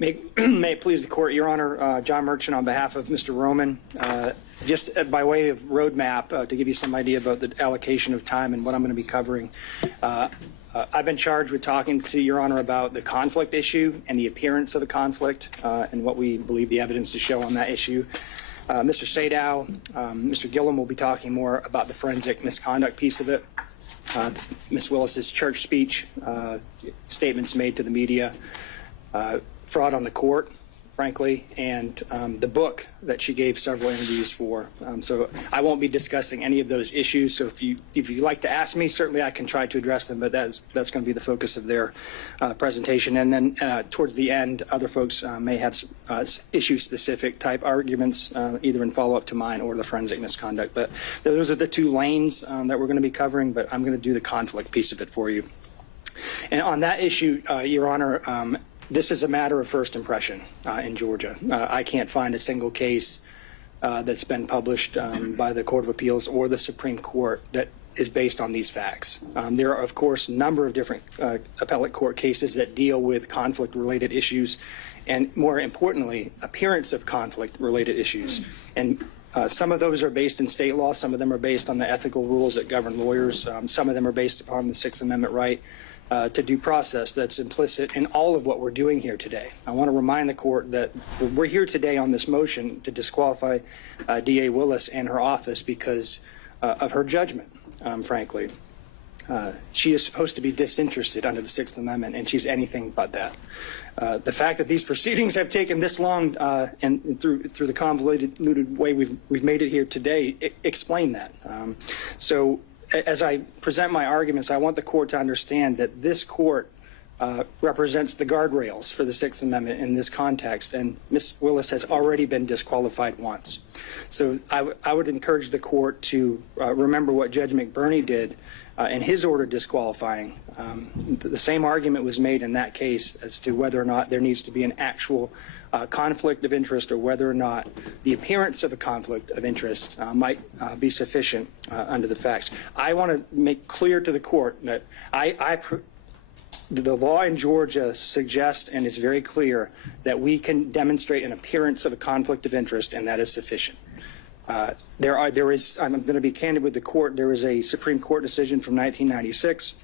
May it please the court, Your Honor, John Merchant on behalf of Mr. Roman. Just by way of roadmap, to give you some idea about the allocation of time and what I'm going to be covering. I've been charged with talking to Your Honor about the conflict issue and the appearance of a conflict and what we believe the evidence to show on that issue. Mr. Sadow, Mr. Gillum will be talking more about the forensic misconduct piece of it. Ms. Willis's church speech, statements made to the media, fraud on the court, frankly, and the book that she gave several interviews for. So I won't be discussing any of those issues. So if you like to ask me, certainly I can try to address them, but that's going to be the focus of their presentation. And then towards the end, other folks may have issue-specific type arguments, either in follow-up to mine or the forensic misconduct. But those are the two lanes that we're going to be covering, but I'm going to do the conflict piece of it for you. And on that issue, Your Honor, this is a matter of first impression in Georgia. I can't find a single case that's been published by the Court of Appeals or the Supreme Court that is based on these facts. There are, of course, a number of different appellate court cases that deal with conflict-related issues and, more importantly, appearance of conflict-related issues. And some of those are based in state law. Some of them are based on the ethical rules that govern lawyers. Some of them are based upon the Sixth Amendment right to due process that's implicit in all of what we're doing here today. I want to remind the court that we're here today on this motion to disqualify DA Willis and her office because of her judgment, frankly. She is supposed to be disinterested under the Sixth Amendment, and she's anything but that. The fact that these proceedings have taken this long and through the convoluted way we've made it here today explain that. So as I present my arguments, I want the court to understand that this court represents the guardrails for the Sixth Amendment in this context, and Ms. Willis has already been disqualified once. So I would encourage the court to remember what Judge McBurney did in his order disqualifying. The same argument was made in that case as to whether or not there needs to be an actual conflict of interest or whether or not the appearance of a conflict of interest might be sufficient under the facts. I want to make clear to the court that the law in Georgia suggests and is very clear that we can demonstrate an appearance of a conflict of interest, and that is sufficient. I'm going to be candid with the court. There is a Supreme Court decision from 1996,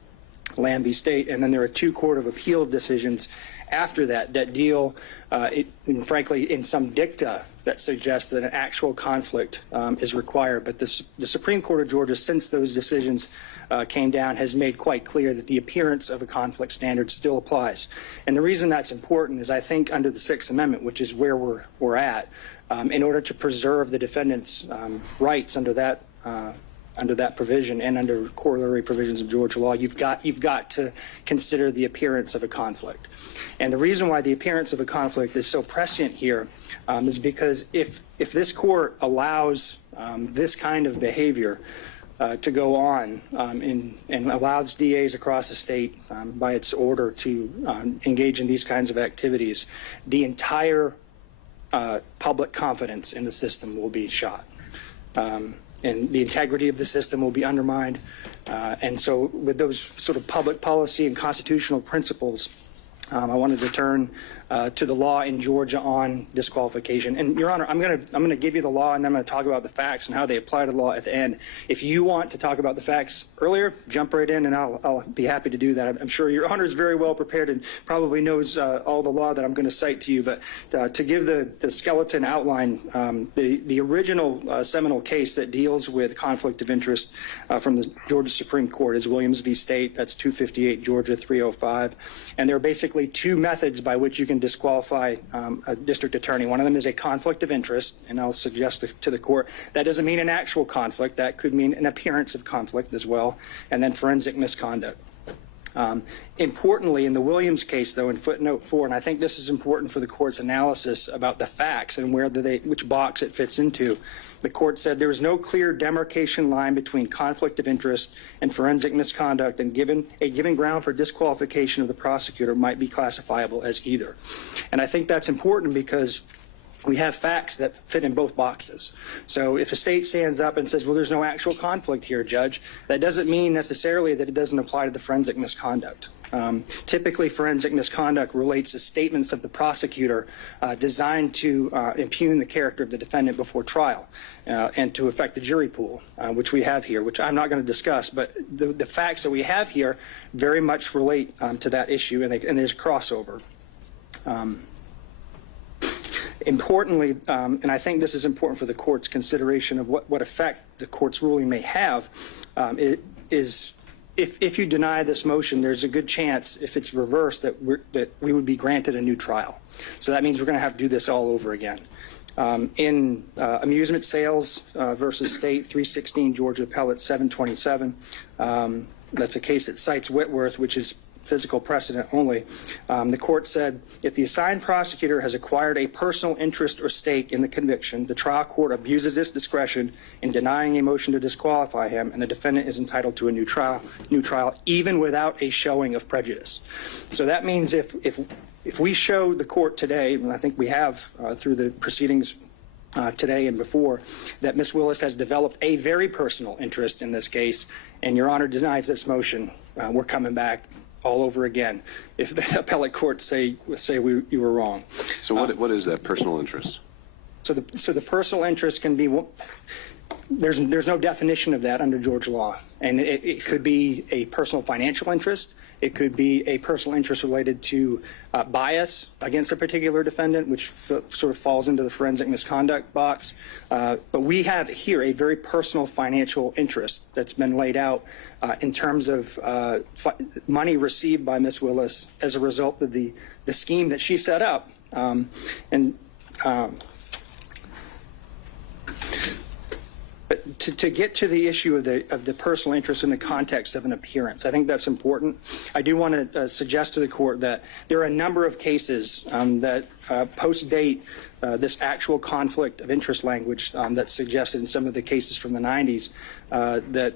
Lambie State, and then there are two Court of Appeal decisions after that deal, frankly, in some dicta that suggests that an actual conflict is required. But the Supreme Court of Georgia, since those decisions came down, has made quite clear that the appearance of a conflict standard still applies. And the reason that's important is I think under the Sixth Amendment, which is where we're at, in order to preserve the defendant's rights under that provision and under corollary provisions of Georgia law, you've got to consider the appearance of a conflict. And the reason why the appearance of a conflict is so prescient here is because if this court allows this kind of behavior to go on and allows DAs across the state by its order to engage in these kinds of activities, the entire public confidence in the system will be shot. And the integrity of the system will be undermined. And so with those sort of public policy and constitutional principles, I wanted to turn to the law in Georgia on disqualification. And Your Honor, I'm going to give you the law, and then I'm going to talk about the facts and how they apply to the law at the end. If you want to talk about the facts earlier, jump right in, and I'll be happy to do that. I'm sure Your Honor is very well prepared and probably knows all the law that I'm going to cite to you. But to give the skeleton outline, the original seminal case that deals with conflict of interest from the Georgia Supreme Court is Williams v. State. That's 258 Georgia 305. And there are basically two methods by which you can disqualify a district attorney. One of them is a conflict of interest, and I'll suggest to the court that doesn't mean an actual conflict. That could mean an appearance of conflict as well, and then forensic misconduct. Importantly, in the Williams case, though, in footnote 4, and I think this is important for the court's analysis about the facts and which box it fits into, the court said there is no clear demarcation line between conflict of interest and forensic misconduct, and a given ground for disqualification of the prosecutor might be classifiable as either. And I think that's important because we have facts that fit in both boxes. So if a state stands up and says, well, there's no actual conflict here, Judge, that doesn't mean necessarily that it doesn't apply to the forensic misconduct. Typically, forensic misconduct relates to statements of the prosecutor designed to impugn the character of the defendant before trial and to affect the jury pool, which we have here, which I'm not going to discuss, but the facts that we have here very much relate to that issue, and there's crossover. Importantly, and I think this is important for the court's consideration of what effect the court's ruling may have, if you deny this motion, there's a good chance, if it's reversed, that we would be granted a new trial. So that means we're going to have to do this all over again. In amusement sales versus state, 316 Georgia Appellate 727, that's a case that cites Whitworth, which is physical precedent only. The court said, if the assigned prosecutor has acquired a personal interest or stake in the conviction, the trial court abuses its discretion in denying a motion to disqualify him, and the defendant is entitled to a new trial, even without a showing of prejudice. So that means if we show the court today, and I think we have through the proceedings today and before, that Ms. Willis has developed a very personal interest in this case, and Your Honor denies this motion, we're coming back all over again if the appellate courts say you were wrong. So what is that personal interest? So the personal interest can be, there's no definition of that under Georgia law, and it could be a personal financial interest. It could be a personal interest related to bias against a particular defendant, which sort of falls into the forensic misconduct box. But we have here a very personal financial interest that's been laid out in terms of money received by Ms. Willis as a result of the scheme that she set up. But to get to the issue of the personal interest in the context of an appearance, I think that's important. I do want to suggest to the court that there are a number of cases that post-date this actual conflict of interest language that's suggested in some of the cases from the 90s that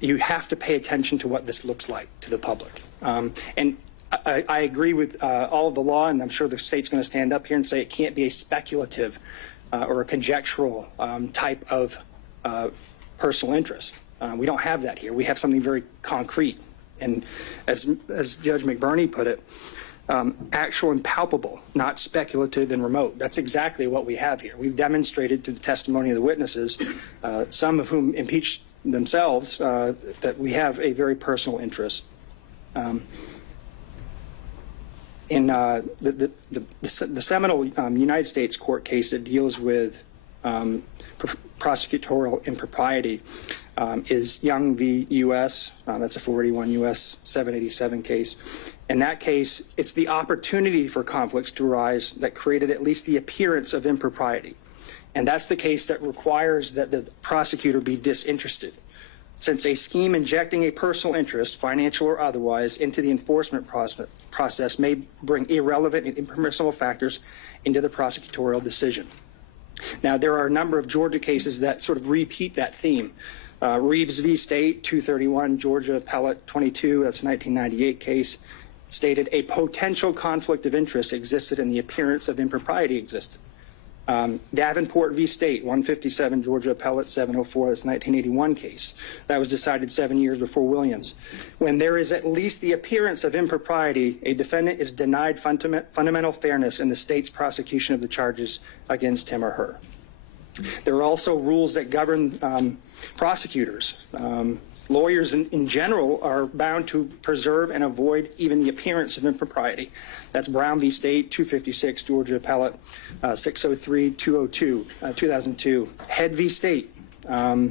you have to pay attention to what this looks like to the public. And I agree with all of the law, and I'm sure the state's going to stand up here and say it can't be a speculative or a conjectural type of personal interest. We don't have that here. We have something very concrete. And as Judge McBurney put it, actual and palpable, not speculative and remote. That's exactly what we have here. We've demonstrated through the testimony of the witnesses, some of whom impeached themselves, that we have a very personal interest. In the seminal United States court case that deals with prosecutorial impropriety is Young v. U.S. That's a 481 U.S. 787 case. In that case, it's the opportunity for conflicts to arise that created at least the appearance of impropriety. And that's the case that requires that the prosecutor be disinterested. Since a scheme injecting a personal interest, financial or otherwise, into the enforcement process may bring irrelevant and impermissible factors into the prosecutorial decision. Now, there are a number of Georgia cases that sort of repeat that theme. Reeves v. State, 231, Georgia Appellate 22, that's a 1998 case, stated a potential conflict of interest existed and the appearance of impropriety existed. Davenport v. State, 157, Georgia Appellate 704, that's a 1981 case. That was decided 7 years before Williams. When there is at least the appearance of impropriety, a defendant is denied fundamental fairness in the state's prosecution of the charges against him or her. There are also rules that govern prosecutors. Lawyers in general are bound to preserve and avoid even the appearance of impropriety. That's Brown v. State, 256, Georgia Appellate 603, 202, 2002. Head v. State. A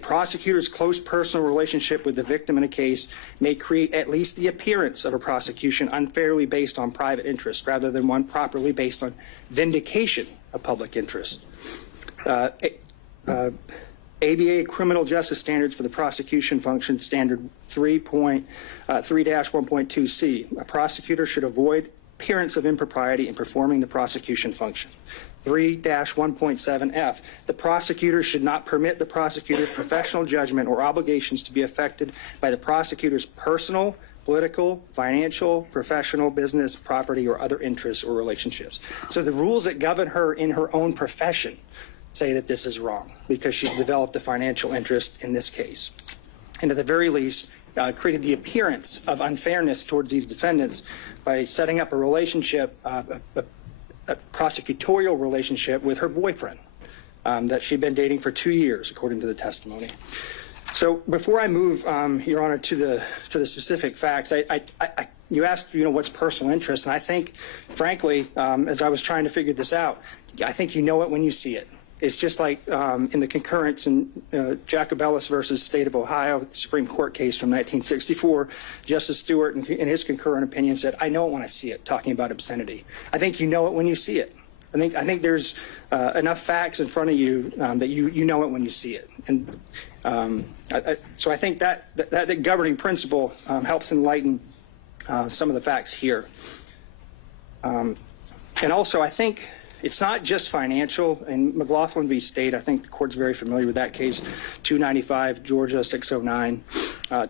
prosecutor's close personal relationship with the victim in a case may create at least the appearance of a prosecution unfairly based on private interest rather than one properly based on vindication of public interest. ABA Criminal Justice Standards for the Prosecution Function, Standard 3.1.2c. A prosecutor should avoid appearance of impropriety in performing the prosecution function. 3-1.7f. The prosecutor should not permit the prosecutor's professional judgment or obligations to be affected by the prosecutor's personal, political, financial, professional, business, property, or other interests or relationships. So the rules that govern her in her own profession say that this is wrong because she's developed a financial interest in this case. And at the very least, created the appearance of unfairness towards these defendants by setting up a relationship, a prosecutorial relationship with her boyfriend that she'd been dating for 2 years, according to the testimony. So before I move, Your Honor, to the specific facts, you asked, what's personal interest, and I think, frankly, as I was trying to figure this out, I think you know it when you see it. It's just like in the concurrence in Jacobellis versus State of Ohio, Supreme Court case from 1964, Justice Stewart, in his concurrent opinion, said, "I know it when I see it," talking about obscenity. I think you know it when you see it. I think there's enough facts in front of you that you know it when you see it. And so I think that governing principle helps enlighten some of the facts here. And also, I think it's not just financial. In McLaughlin v. State, I think the court's very familiar with that case, 295 Georgia 609,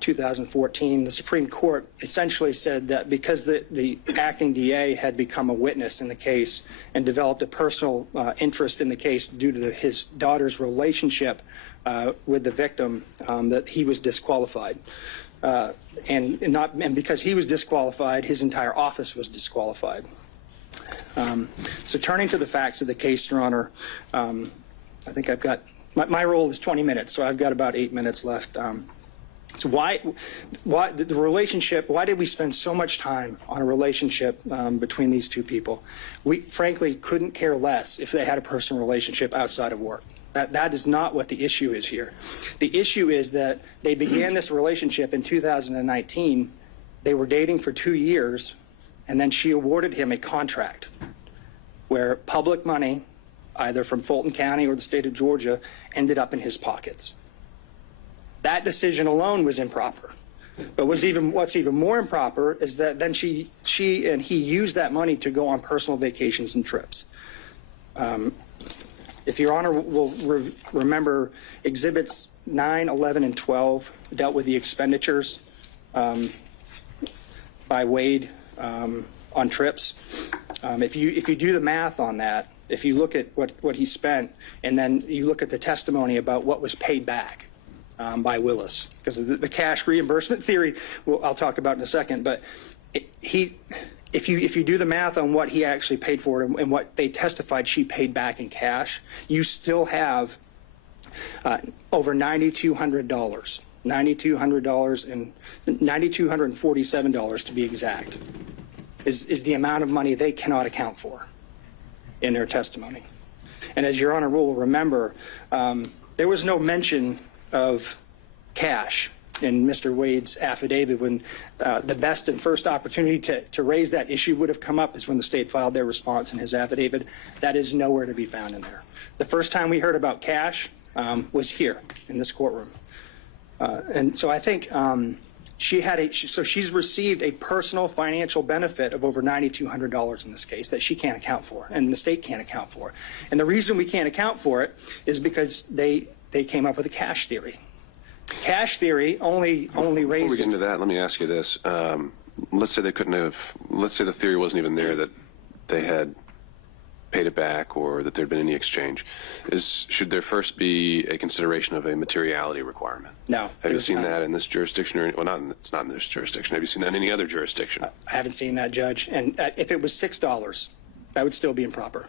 2014. The Supreme Court essentially said that because the acting DA had become a witness in the case and developed a personal interest in the case due to his daughter's relationship with the victim, that he was disqualified. And because he was disqualified, his entire office was disqualified. So turning to the facts of the case, Your Honor, I think I've got, my role is 20 minutes, so I've got about 8 minutes left. So why the relationship, why did we spend so much time on a relationship between these two people? We frankly couldn't care less if they had a personal relationship outside of work. That is not what the issue is here. The issue is that they began this relationship in 2019. They were dating for 2 years, and then she awarded him a contract where public money, either from Fulton County or the state of Georgia, ended up in his pockets. That decision alone was improper. But what's even more improper is that then she and he used that money to go on personal vacations and trips. If Your Honor will remember, Exhibits 9, 11, and 12 dealt with the expenditures by Wade on trips. If you do the math on that, if you look at what he spent, and then you look at the testimony about what was paid back by Willis, because the cash reimbursement theory, I'll talk about in a second, but if you do the math on what he actually paid for it and what they testified she paid back in cash, you still have over $9,200, $9,200 and $9,247 to be exact, is the amount of money they cannot account for in their testimony. And as Your Honor will remember, there was no mention of cash in Mr. Wade's affidavit when the best and first opportunity to raise that issue would have come up is when the state filed their response in his affidavit. That is nowhere to be found in there. The first time we heard about cash was here in this courtroom. And so I think she's received a personal financial benefit of over $9,200 in this case that she can't account for, and the state can't account for. And the reason we can't account for it is because they came up with a cash theory. Cash theory only raises. Before we get into that, let me ask you this. Let's say the theory wasn't even there that they had paid it back or that there had been any exchange. Should there first be a consideration of a materiality requirement? No. Have you seen that in this jurisdiction? It's not in this jurisdiction. Have you seen that in any other jurisdiction? I haven't seen that, Judge. And if it was $6, that would still be improper.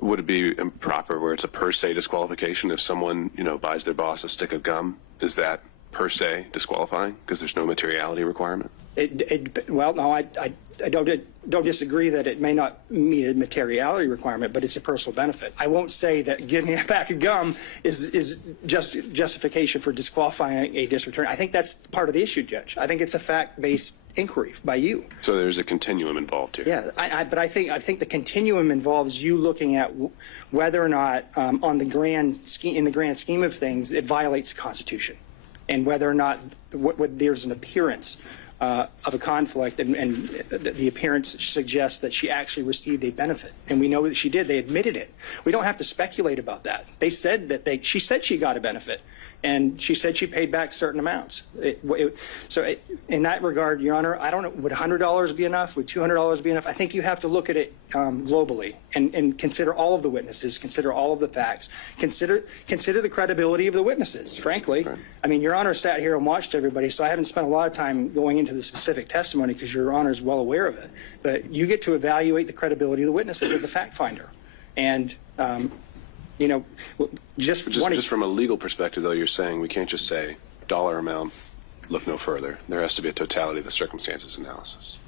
Would it be improper where it's a per se disqualification if someone, buys their boss a stick of gum? Is that per se disqualifying because there's no materiality requirement? Well, no, I don't disagree that it may not meet a materiality requirement, but it's a personal benefit. I won't say that giving a pack of gum is just justification for disqualifying a district attorney. I think that's part of the issue, Judge. I think it's a fact-based inquiry by you. So there's a continuum involved here. Yeah, but I think the continuum involves you looking at whether or not, in the grand scheme of things, it violates the Constitution, and whether or not there's an appearance of a conflict, and the appearance suggests that she actually received a benefit, and we know that she did. They admitted it. We don't have to speculate about that. They said that she said she got a benefit, and she said she paid back certain amounts. In that regard, Your Honor, I don't know, would $100 be enough? Would $200 be enough? I think you have to look at it globally and consider all of the witnesses, consider all of the facts, consider the credibility of the witnesses, frankly. Right. I mean, Your Honor sat here and watched everybody, so I haven't spent a lot of time going into the specific testimony because Your Honor is well aware of it. But you get to evaluate the credibility of the witnesses as a fact finder. And, you know, just from a legal perspective, though, you're saying we can't just say dollar amount, look no further. There has to be a totality of the circumstances analysis.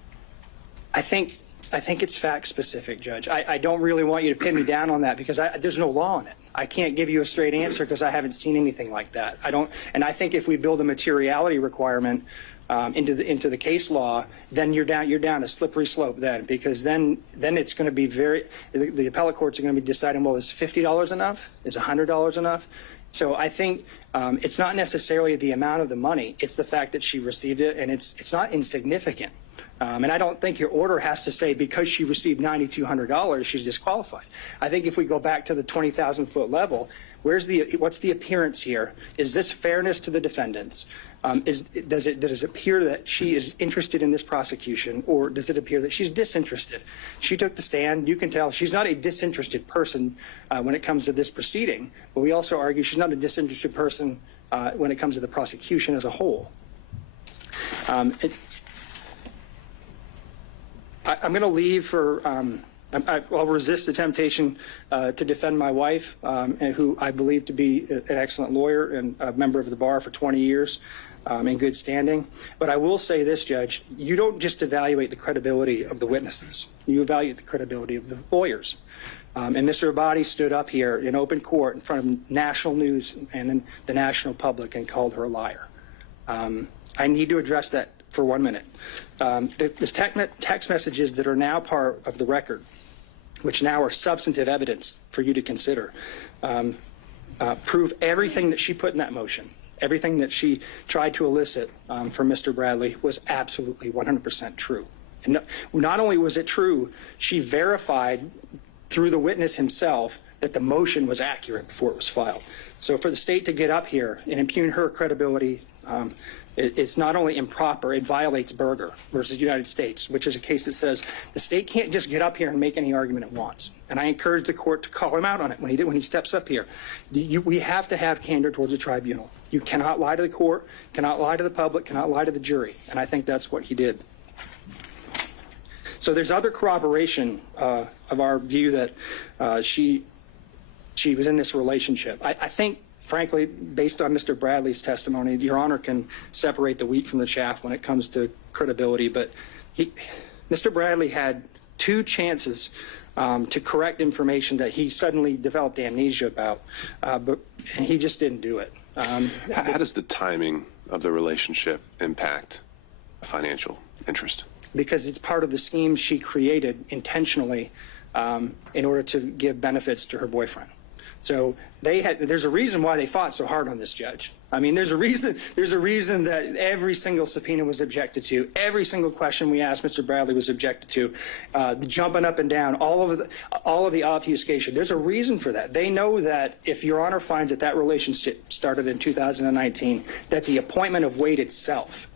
I think it's fact specific, Judge. I don't really want you to pin me down on that because there's no law on it. I can't give you a straight answer because I haven't seen anything like that. And I think if we build a materiality requirement into the case law, then you're down a slippery slope then, because then it's going to be the appellate courts are going to be deciding, well, is $50 enough? Is $100 enough? So I think it's not necessarily the amount of the money, it's the fact that she received it, and it's not insignificant. And I don't think your order has to say because she received $9,200, she's disqualified. I think if we go back to the 20,000-foot level, what's the appearance here? Is this fairness to the defendants? Does it appear that she is interested in this prosecution, or does it appear that she's disinterested? She took the stand. You can tell she's not a disinterested person when it comes to this proceeding, but we also argue she's not a disinterested person when it comes to the prosecution as a whole. I'm going to leave for I'll resist the temptation to defend my wife, who I believe to be an excellent lawyer and a member of the bar for 20 years in good standing. But I will say this, Judge, you don't just evaluate the credibility of the witnesses. You evaluate the credibility of the lawyers. And Mr. Abadi stood up here in open court in front of national news and the national public and called her a liar. I need to address that for 1 minute. The text messages that are now part of the record, which now are substantive evidence for you to consider, prove everything that she put in that motion, everything that she tried to elicit from Mr. Bradley was absolutely 100% true. And not only was it true, she verified through the witness himself that the motion was accurate before it was filed. So for the state to get up here and impugn her credibility, it's not only improper, it violates Berger versus United States, which is a case that says the state can't just get up here and make any argument it wants. And I encourage the court to call him out on it when he steps up here. We have to have candor towards the tribunal. You cannot lie to the court, cannot lie to the public, cannot lie to the jury. And I think that's what he did. So there's other corroboration of our view that she was in this relationship. I think, frankly, based on Mr. Bradley's testimony, Your Honor can separate the wheat from the chaff when it comes to credibility. But Mr. Bradley had 2 chances to correct information that he suddenly developed amnesia about, and he just didn't do it. How does the timing of the relationship impact a financial interest? Because it's part of the scheme she created intentionally in order to give benefits to her boyfriend. So there's a reason why they fought so hard on this, Judge. I mean, there's a reason that every single subpoena was objected to, every single question we asked Mr. Bradley was objected to, the jumping up and down, all of the obfuscation. There's a reason for that. They know that if Your Honor finds that relationship started in 2019, that the appointment of Wade itself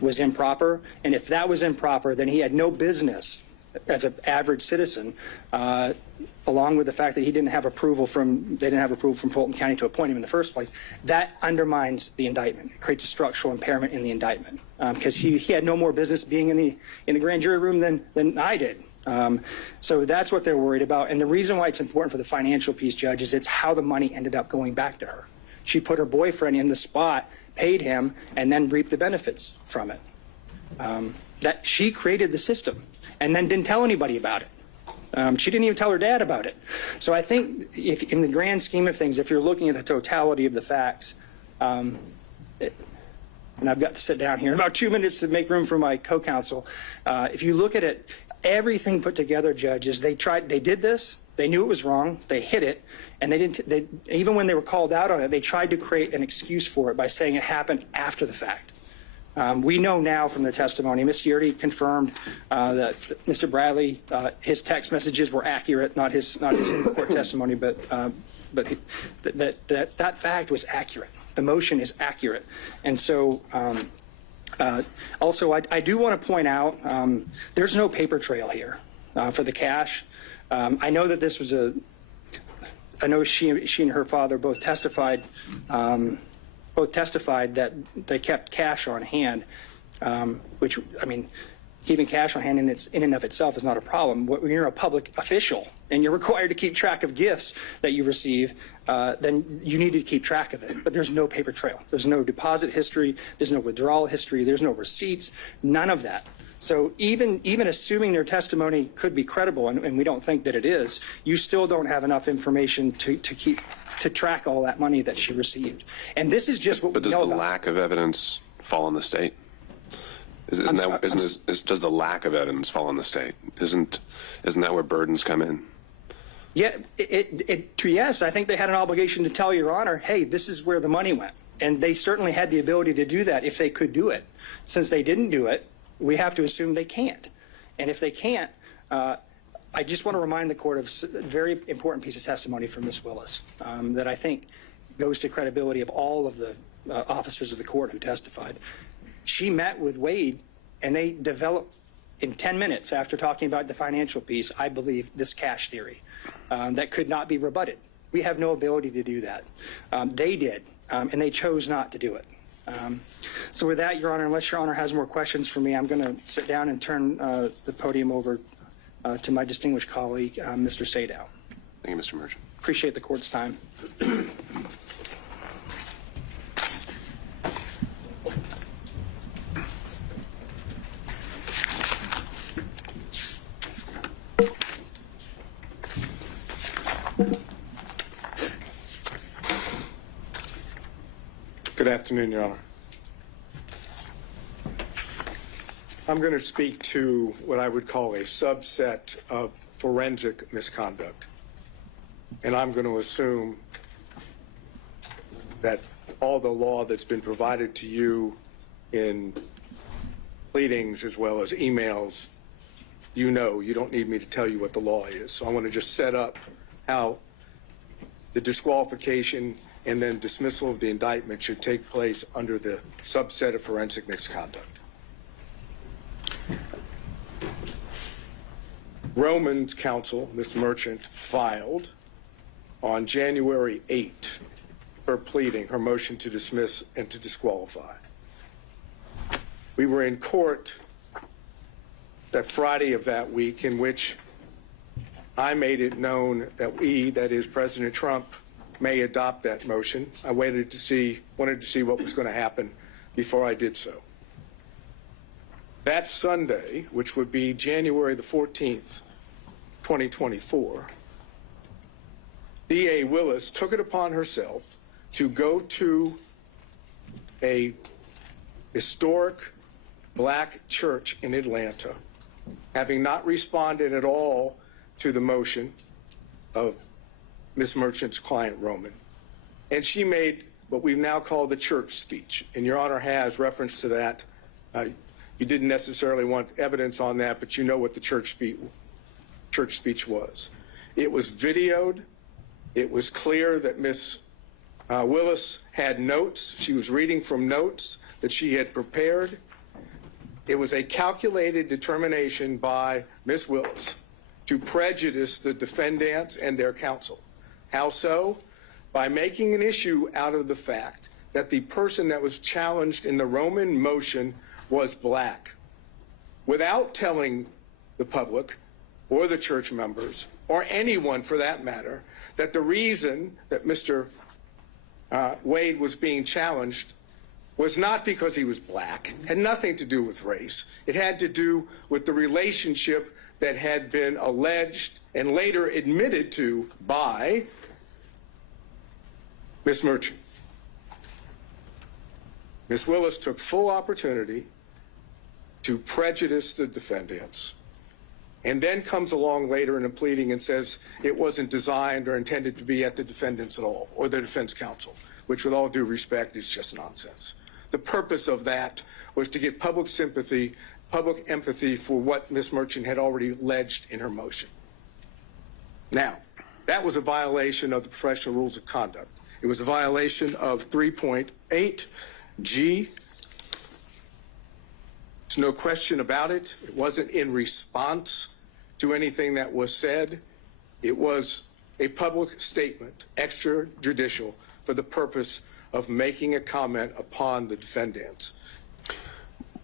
was improper, and if that was improper, then he had no business as an average citizen, along with the fact that they didn't have approval from Fulton County to appoint him in the first place. That undermines the indictment. It creates a structural impairment in the indictment because he had no more business being in the grand jury room than I did. So that's what they're worried about. And the reason why it's important for the financial piece, Judge, is it's how the money ended up going back to her. She put her boyfriend in the spot, paid him, and then reaped the benefits from it. That she created the system and then didn't tell anybody about it. She didn't even tell her dad about it. So I think if in the grand scheme of things, if you're looking at the totality of the facts, and I've got to sit down here in about 2 minutes to make room for my co-counsel. If you look at it, everything put together, judges, they did this, they knew it was wrong, they hid it, and even when they were called out on it, they tried to create an excuse for it by saying it happened after the fact. We know now from the testimony, Ms. Yurdy confirmed that Mr. Bradley, his text messages were accurate, not his court testimony, but that fact was accurate. the motion is accurate. And so also, I do want to point out there's no paper trail here for the cash. I know that this was I know she and her father both testified that they kept cash on hand, which, I mean, keeping cash on hand in and of itself is not a problem. When you're a public official and you're required to keep track of gifts that you receive, then you need to keep track of it. But there's no paper trail. There's no deposit history. There's no withdrawal history. There's no receipts. None of that. So even assuming their testimony could be credible, and we don't think that it is, you still don't have enough information to track all that money that she received. And this is just what we know about. But does the lack of evidence fall on the state? Does the lack of evidence fall on the state? Isn't that where burdens come in? Yeah, yes, I think they had an obligation to tell Your Honor, hey, this is where the money went. And they certainly had the ability to do that if they could do it. Since they didn't do it, we have to assume they can't. And if they can't, I just want to remind the court of a very important piece of testimony from Ms. Willis that I think goes to credibility of all of the officers of the court who testified. She met with Wade, and they developed, in 10 minutes after talking about the financial piece, I believe, this cash theory that could not be rebutted. We have no ability to do that. They did, and they chose not to do it. So with that, Your Honor, unless Your Honor has more questions for me, I'm going to sit down and turn the podium over to my distinguished colleague, Mr. Sadow. Thank you, Mr. Merchant. Appreciate the court's time. Good afternoon, Your Honor. I'm going to speak to what I would call a subset of forensic misconduct. And I'm going to assume that all the law that's been provided to you in pleadings as well as emails, you don't need me to tell you what the law is. So I want to just set up how the disqualification and then dismissal of the indictment should take place under the subset of forensic misconduct. Roman's counsel, Ms. Merchant, filed on January 8 her pleading, her motion to dismiss and to disqualify. We were in court that Friday of that week in which I made it known that that is President Trump, may adopt that motion. I wanted to see what was going to happen before I did so. That Sunday, which would be January the 14th, 2024, D.A. Willis took it upon herself to go to a historic black church in Atlanta, having not responded at all to the motion of Ms. Merchant's client, Roman. And she made what we now call the church speech. And Your Honor has reference to that. You didn't necessarily want evidence on that, but you know what the church speech was. It was videoed. It was clear that Ms. Willis had notes. She was reading from notes that she had prepared. It was a calculated determination by Ms. Willis to prejudice the defendants and their counsel. How so? By making an issue out of the fact that the person that was challenged in the Roman motion was black, without telling the public or the church members or anyone for that matter that the reason that Mr. Wade was being challenged was not because he was black, had nothing to do with race. It had to do with the relationship that had been alleged and later admitted to by Ms. Merchant. Ms. Willis took full opportunity to prejudice the defendants and then comes along later in a pleading and says it wasn't designed or intended to be at the defendants at all or the defense counsel, which with all due respect is just nonsense. The purpose of that was to get public sympathy, public empathy for what Ms. Merchant had already alleged in her motion. Now, that was a violation of the professional rules of conduct. It was a violation of 3.8 G. There's no question about it. It wasn't in response to anything that was said. It was a public statement, extrajudicial, for the purpose of making a comment upon the defendants.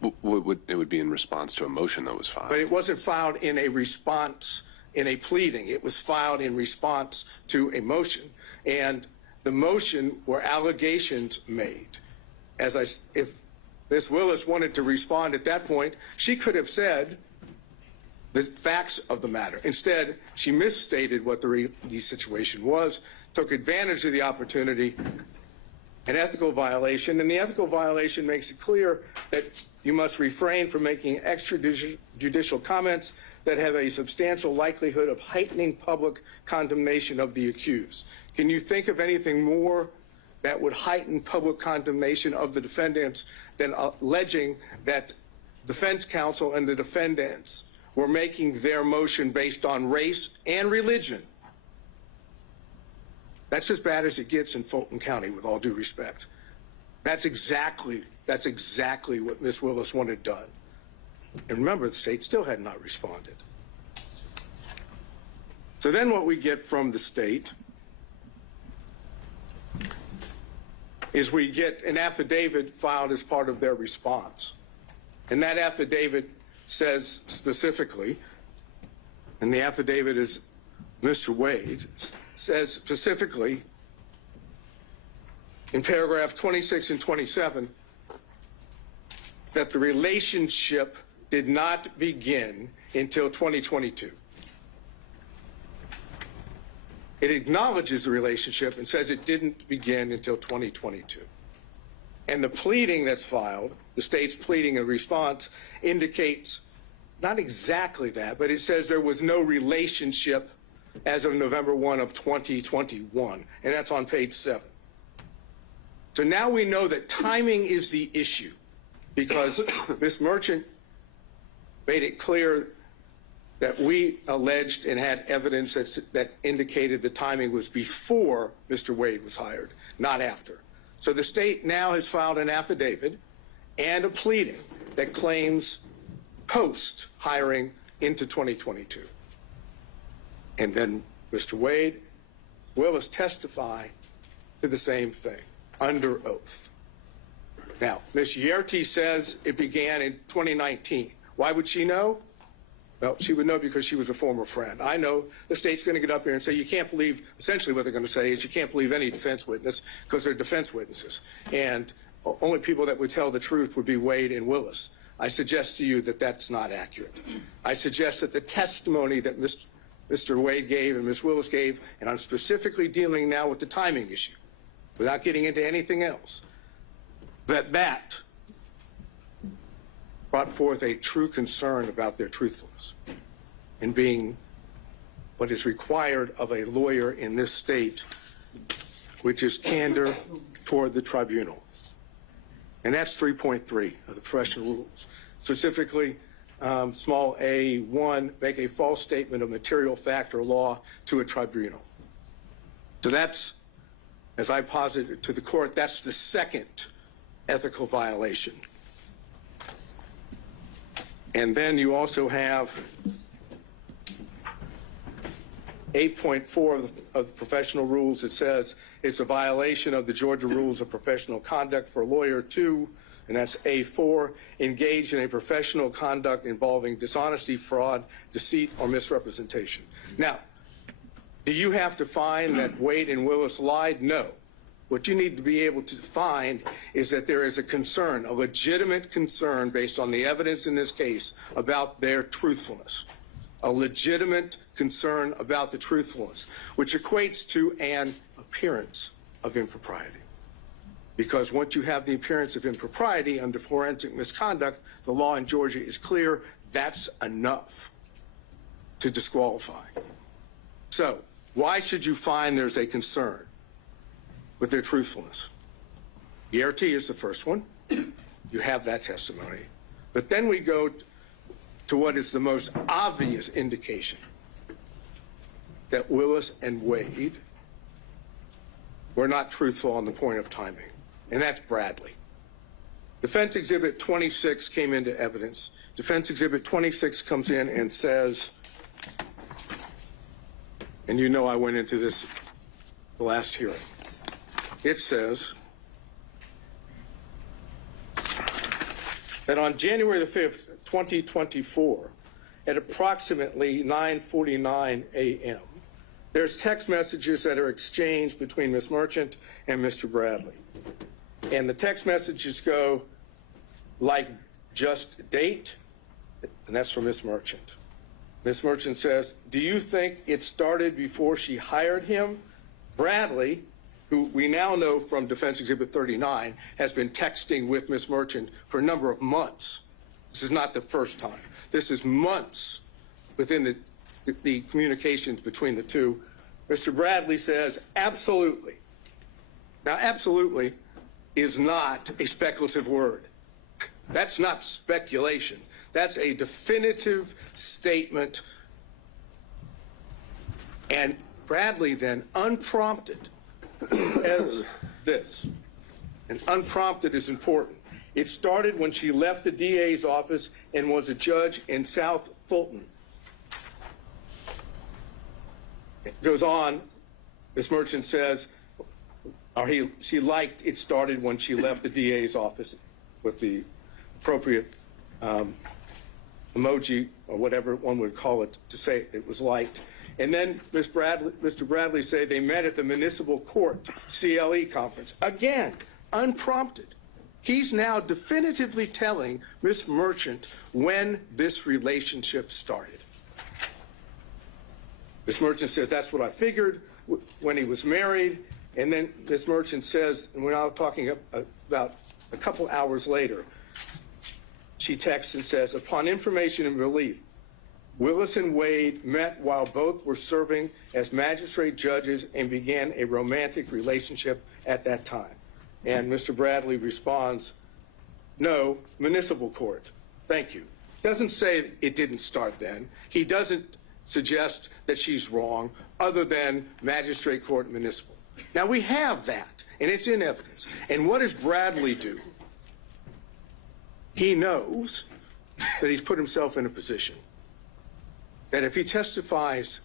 It would be in response to a motion that was filed. But it wasn't filed in a response, in a pleading. It was filed in response to a motion. And the motion were allegations made. If Ms. Willis wanted to respond at that point, she could have said the facts of the matter. Instead, she misstated what the situation was, took advantage of the opportunity, an ethical violation, and the ethical violation makes it clear that you must refrain from making extrajudicial comments that have a substantial likelihood of heightening public condemnation of the accused. Can you think of anything more that would heighten public condemnation of the defendants than alleging that defense counsel and the defendants were making their motion based on race and religion? That's as bad as it gets in Fulton County, with all due respect. That's exactly what Ms. Willis wanted done. And remember, the state still had not responded. So then what we get from the state is we get an affidavit filed as part of their response. And that affidavit says specifically, and the affidavit is Mr. Wade, says specifically in paragraph 26 and 27 that the relationship did not begin until 2022. It acknowledges the relationship and says it didn't begin until 2022. And the pleading that's filed, the state's pleading in response, indicates not exactly that, but it says there was no relationship as of November 1 of 2021, and that's on page 7. So now we know that timing is the issue, because Ms. Merchant made it clear that we alleged and had evidence that indicated the timing was before Mr. Wade was hired, not after. So the state now has filed an affidavit and a pleading that claims post-hiring into 2022. And then Mr. Wade will testify to the same thing under oath. Now, Ms. Yerty says it began in 2019. Why would she know? Well, she would know because she was a former friend. I know the state's going to get up here and say you can't believe, essentially what they're going to say is you can't believe any defense witness because they're defense witnesses. And only people that would tell the truth would be Wade and Willis. I suggest to you that that's not accurate. I suggest that the testimony that Mr. Wade gave and Ms. Willis gave, and I'm specifically dealing now with the timing issue, without getting into anything else, that brought forth a true concern about their truthfulness and being what is required of a lawyer in this state, which is candor toward the tribunal. And that's 3.3 of the professional rules. Specifically, small a1, make a false statement of material fact or law to a tribunal. So that's, as I posited to the court, that's the second ethical violation. And then you also have 8.4 of the professional rules. It says it's a violation of the Georgia Rules of Professional Conduct for a lawyer to, and that's A4, engage in a professional conduct involving dishonesty, fraud, deceit, or misrepresentation. Now, do you have to find that Wade and Willis lied? No. What you need to be able to find is that there is a concern, a legitimate concern based on the evidence in this case about their truthfulness. A legitimate concern about the truthfulness, which equates to an appearance of impropriety. Because once you have the appearance of impropriety under forensic misconduct, the law in Georgia is clear, that's enough to disqualify. So, why should you find there's a concern with their truthfulness? ERT is the first one. You have that testimony. But then we go to what is the most obvious indication that Willis and Wade were not truthful on the point of timing, and that's Bradley. Defense Exhibit 26 came into evidence. Defense Exhibit 26 comes in and says, and you know I went into this the last hearing. It says that on January the 5th, 2024, at approximately 9:49 a.m., there's text messages that are exchanged between Ms. Merchant and Mr. Bradley. And the text messages go like, just date, and that's from Ms. Merchant. Ms. Merchant says, do you think it started before she hired him? Bradley, who we now know from Defense Exhibit 39, has been texting with Ms. Merchant for a number of months. This is not the first time. This is months within the communications between the two. Mr. Bradley says, absolutely. Now, absolutely is not a speculative word. That's not speculation. That's a definitive statement. And Bradley then, unprompted, says this. And unprompted is important. It started when she left the DA's office and was a judge in South Fulton. It goes on, Ms. Merchant says, she liked it started when she left the DA's office with the appropriate emoji or whatever one would call it to say it was liked. And then Mr. Bradley say they met at the municipal court CLE conference. Again, unprompted. He's now definitively telling Ms. Merchant when this relationship started. Ms. Merchant says, that's what I figured when he was married. And then Ms. Merchant says, and we're now talking about a couple hours later, she texts and says, upon information and relief, Willis and Wade met while both were serving as magistrate judges and began a romantic relationship at that time. And Mr. Bradley responds, no, municipal court. Thank you. Doesn't say it didn't start then. He doesn't suggest that she's wrong other than magistrate court municipal. Now we have that, and it's in evidence. And what does Bradley do? He knows that he's put himself in a position that if he testifies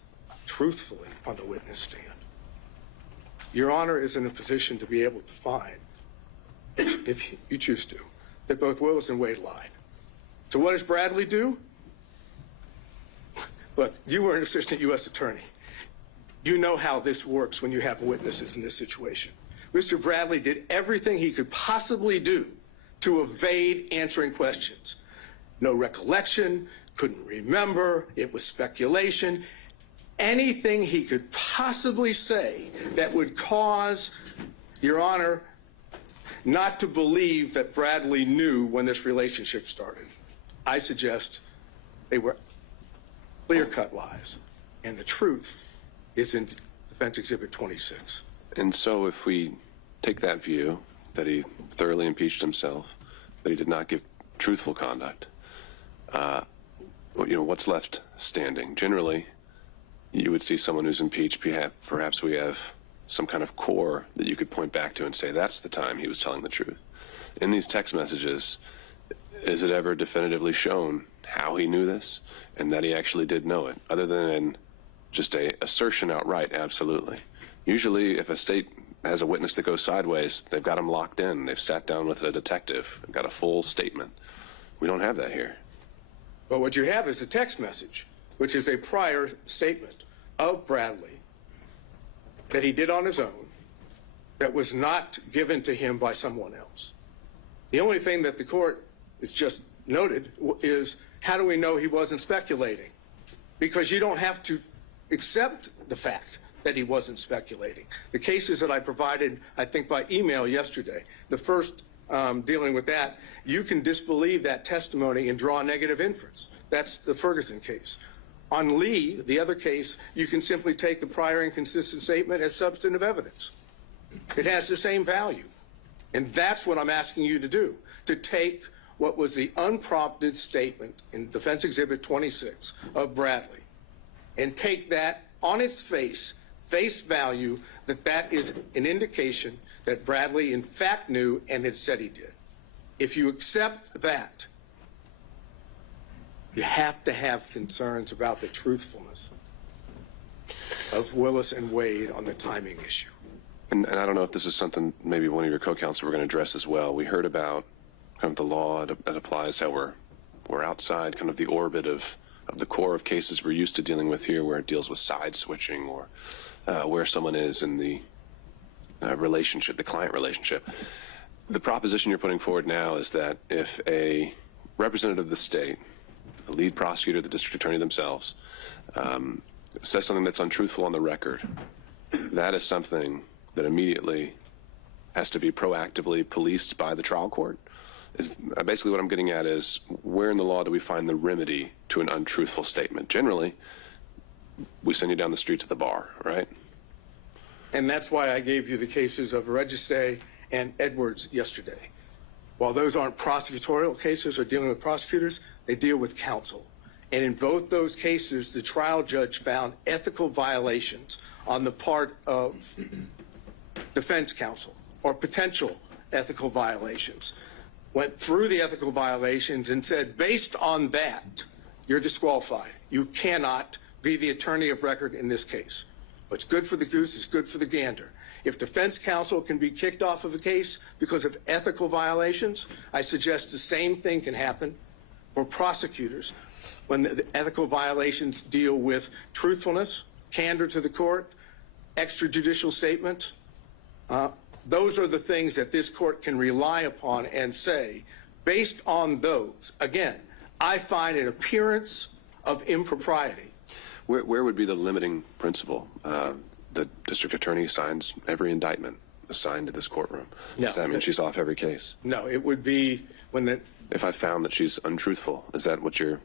truthfully on the witness stand, Your Honor is in a position to be able to find, if you choose to, that both Willis and Wade lied. So what does Bradley do? Look, you were an assistant U.S. attorney. You know how this works when you have witnesses in this situation. Mr. Bradley did everything he could possibly do to evade answering questions. No recollection, couldn't remember, it was speculation. Anything he could possibly say that would cause, Your Honor, not to believe that Bradley knew when this relationship started. I suggest they were clear-cut lies, and the truth is in Defense Exhibit 26. And so if we take that view, that he thoroughly impeached himself, that he did not give truthful conduct, what's left standing? Generally, you would see someone who's impeached, perhaps we have some kind of core that you could point back to and say that's the time he was telling the truth. In these text messages, is it ever definitively shown how he knew this and that he actually did know it, other than just a assertion outright? Absolutely. Usually, if a state has a witness that goes sideways, they've got him locked in. They've sat down with a detective and got a full statement. We don't have that here. But what you have is a text message, which is a prior statement of Bradley that he did on his own, that was not given to him by someone else. The only thing that the court has just noted is, how do we know he wasn't speculating? Because you don't have to accept the fact that he wasn't speculating. The cases that I provided, I think by email yesterday, the first dealing with that, you can disbelieve that testimony and draw a negative inference. That's the Ferguson case. On Lee, the other case, you can simply take the prior inconsistent statement as substantive evidence. It has the same value. And that's what I'm asking you to do, to take what was the unprompted statement in Defense Exhibit 26 of Bradley and take that on its face, face value that that is an indication that Bradley in fact knew and had said he did. If you accept that, you have to have concerns about the truthfulness of Willis and Wade on the timing issue. And I don't know if this is something maybe one of your co-counsel were going to address as well. We heard about kind of the law that applies, how we're outside kind of the orbit of the core of cases we're used to dealing with here, where it deals with side switching or where someone is in the relationship, the client relationship. The proposition you're putting forward now is that if a representative of the state, a lead prosecutor, the district attorney themselves, says something that's untruthful on the record, that is something that immediately has to be proactively policed by the trial court. Is basically what I'm getting at is, where in the law do we find the remedy to an untruthful statement? Generally, we send you down the street to the bar, right? And that's why I gave you the cases of Registe and Edwards yesterday. While those aren't prosecutorial cases or dealing with prosecutors, they deal with counsel. And in both those cases, the trial judge found ethical violations on the part of defense counsel, or potential ethical violations. Went through the ethical violations and said, based on that, you're disqualified. You cannot be the attorney of record in this case. What's good for the goose is good for the gander. If defense counsel can be kicked off of a case because of ethical violations, I suggest the same thing can happen for prosecutors when the ethical violations deal with truthfulness, candor to the court, extrajudicial statements. Those are the things that this court can rely upon and say, based on those, again, I find an appearance of impropriety. Where would be the limiting principle? The district attorney signs every indictment assigned to this courtroom. No. Does that mean she's off every case? No, it would be when the... If I found that she's untruthful, is that what you're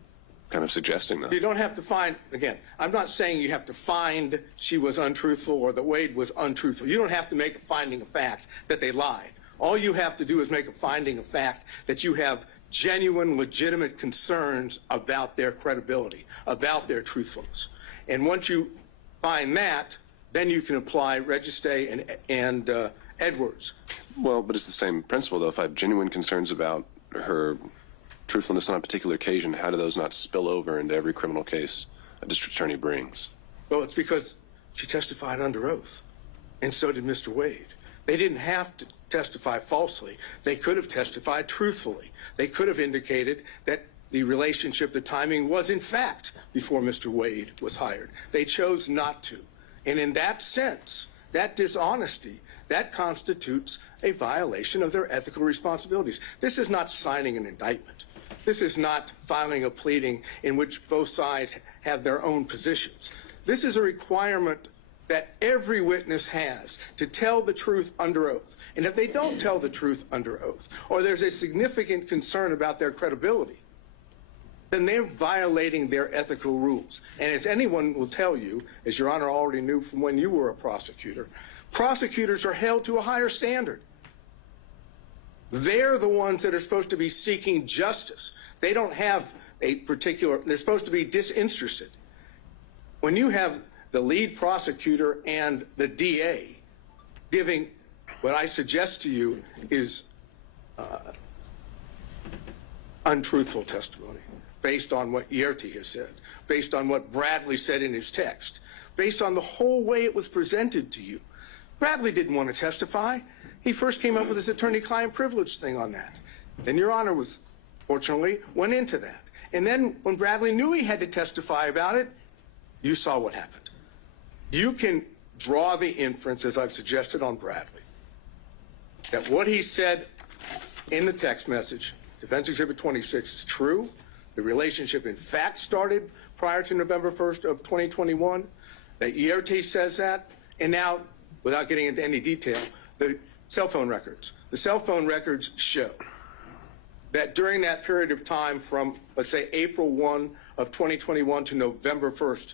kind of suggesting, though? You don't have to find, again, I'm not saying you have to find she was untruthful or that Wade was untruthful. You don't have to make a finding of fact that they lied. All you have to do is make a finding of fact that you have genuine, legitimate concerns about their credibility, about their truthfulness. And once you find that, then you can apply Registe and Edwards. Well, but it's the same principle, though. If I have genuine concerns about her truthfulness on a particular occasion, how do those not spill over into every criminal case a district attorney brings? Well, it's because she testified under oath, and so did Mr. Wade. They didn't have to testify falsely. They could have testified truthfully. They could have indicated that the relationship, the timing was in fact before Mr. Wade was hired. They chose not to. And in that sense, that dishonesty, that constitutes a violation of their ethical responsibilities. This is not signing an indictment. This is not filing a pleading in which both sides have their own positions. This is a requirement that every witness has to tell the truth under oath. And if they don't tell the truth under oath, or there's a significant concern about their credibility, then they're violating their ethical rules. And as anyone will tell you, as Your Honor already knew from when you were a prosecutor, prosecutors are held to a higher standard. They're the ones that are supposed to be seeking justice. They don't have a particular, they're supposed to be disinterested. When you have the lead prosecutor and the DA giving what I suggest to you is untruthful testimony based on what Yerty has said, based on what Bradley said in his text, based on the whole way it was presented to you. Bradley didn't want to testify. He first came up with his attorney-client privilege thing on that. And Your Honor was, fortunately, went into that. And then when Bradley knew he had to testify about it, you saw what happened. You can draw the inference, as I've suggested on Bradley, that what he said in the text message, Defense Exhibit 26, is true. The relationship, in fact, started prior to November 1st of 2021. That Yerty says that. And now, without getting into any detail, the cell phone records. The cell phone records show that during that period of time from, let's say, April 1 of 2021 to November 30th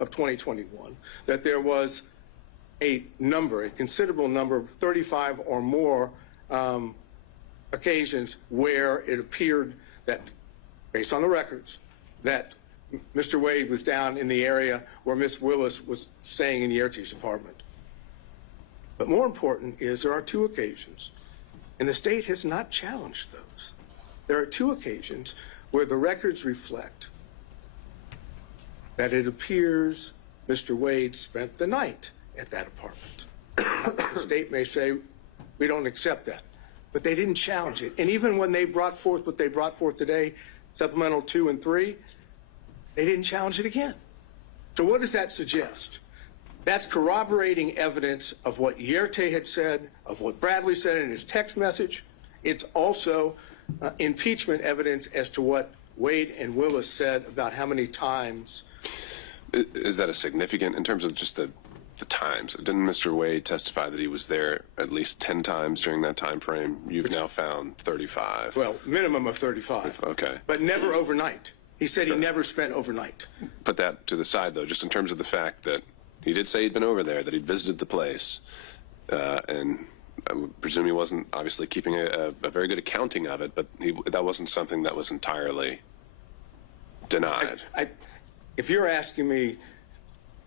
of 2021, that there was a considerable number of 35 or more occasions where it appeared that, based on the records, that Mr. Wade was down in the area where Miss Willis was staying in Yerti's apartment. But more important is there are 2 occasions, and the state has not challenged those. There are 2 occasions where the records reflect that it appears Mr. Wade spent the night at that apartment. The state may say, we don't accept that, but they didn't challenge it. And even when they brought forth what they brought forth today, supplemental 2 and 3, they didn't challenge it again. So what does that suggest? That's corroborating evidence of what Yerte had said, of what Bradley said in his text message. It's also impeachment evidence as to what Wade and Willis said about how many times. Is that a significant, in terms of just the times? Didn't Mr. Wade testify that he was there at least 10 times during that time frame? You've now found 35. Well, minimum of 35. Okay. But never overnight. He said he never spent overnight. Put that to the side, though, just in terms of the fact that he did say he'd been over there, that he'd visited the place, and I would presume he wasn't obviously keeping a very good accounting of it, but that wasn't something that was entirely denied. If you're asking me,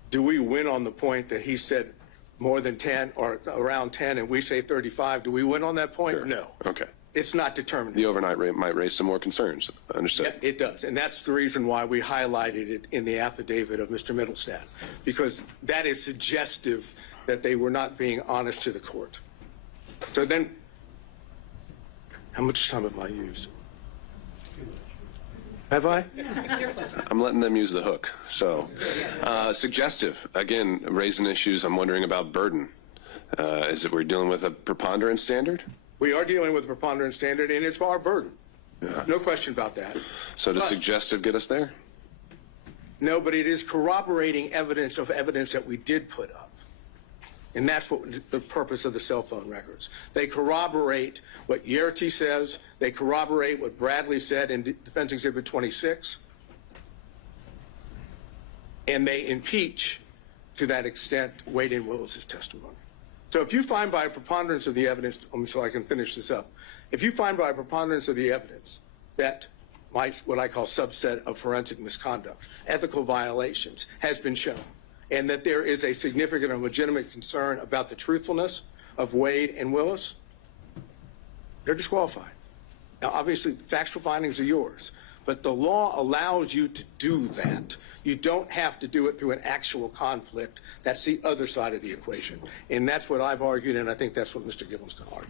do we win on the point that he said more than 10 or around 10 and we say 35, do we win on that point? Sure. No. Okay. It's not determined. The overnight rate might raise some more concerns. Understood. Yeah, it does. And that's the reason why we highlighted it in the affidavit of Mr. Middlestadt, because that is suggestive that they were not being honest to the court. So then, how much time have I used? Have I? I'm letting them use the hook. So, suggestive. Again, raising issues. I'm wondering about burden. Is it we're dealing with a preponderance standard? We are dealing with a preponderance standard, and it's our burden. Yeah. No question about that. So does suggestive get us there? No, but it is corroborating evidence of evidence that we did put up. And that's what the purpose of the cell phone records. They corroborate what Yerty says. They corroborate what Bradley said in Defense Exhibit 26. And they impeach, to that extent, Wade and Willis's testimony. So if you find by a preponderance of the evidence, so I can finish this up, if you find by a preponderance of the evidence that what I call subset of forensic misconduct, ethical violations, has been shown, and that there is a significant and legitimate concern about the truthfulness of Wade and Willis, they're disqualified. Now, obviously, factual findings are yours, but the law allows you to do that. You don't have to do it through an actual conflict. That's the other side of the equation. And that's what I've argued, and I think that's what Mr. Gibbons can argue.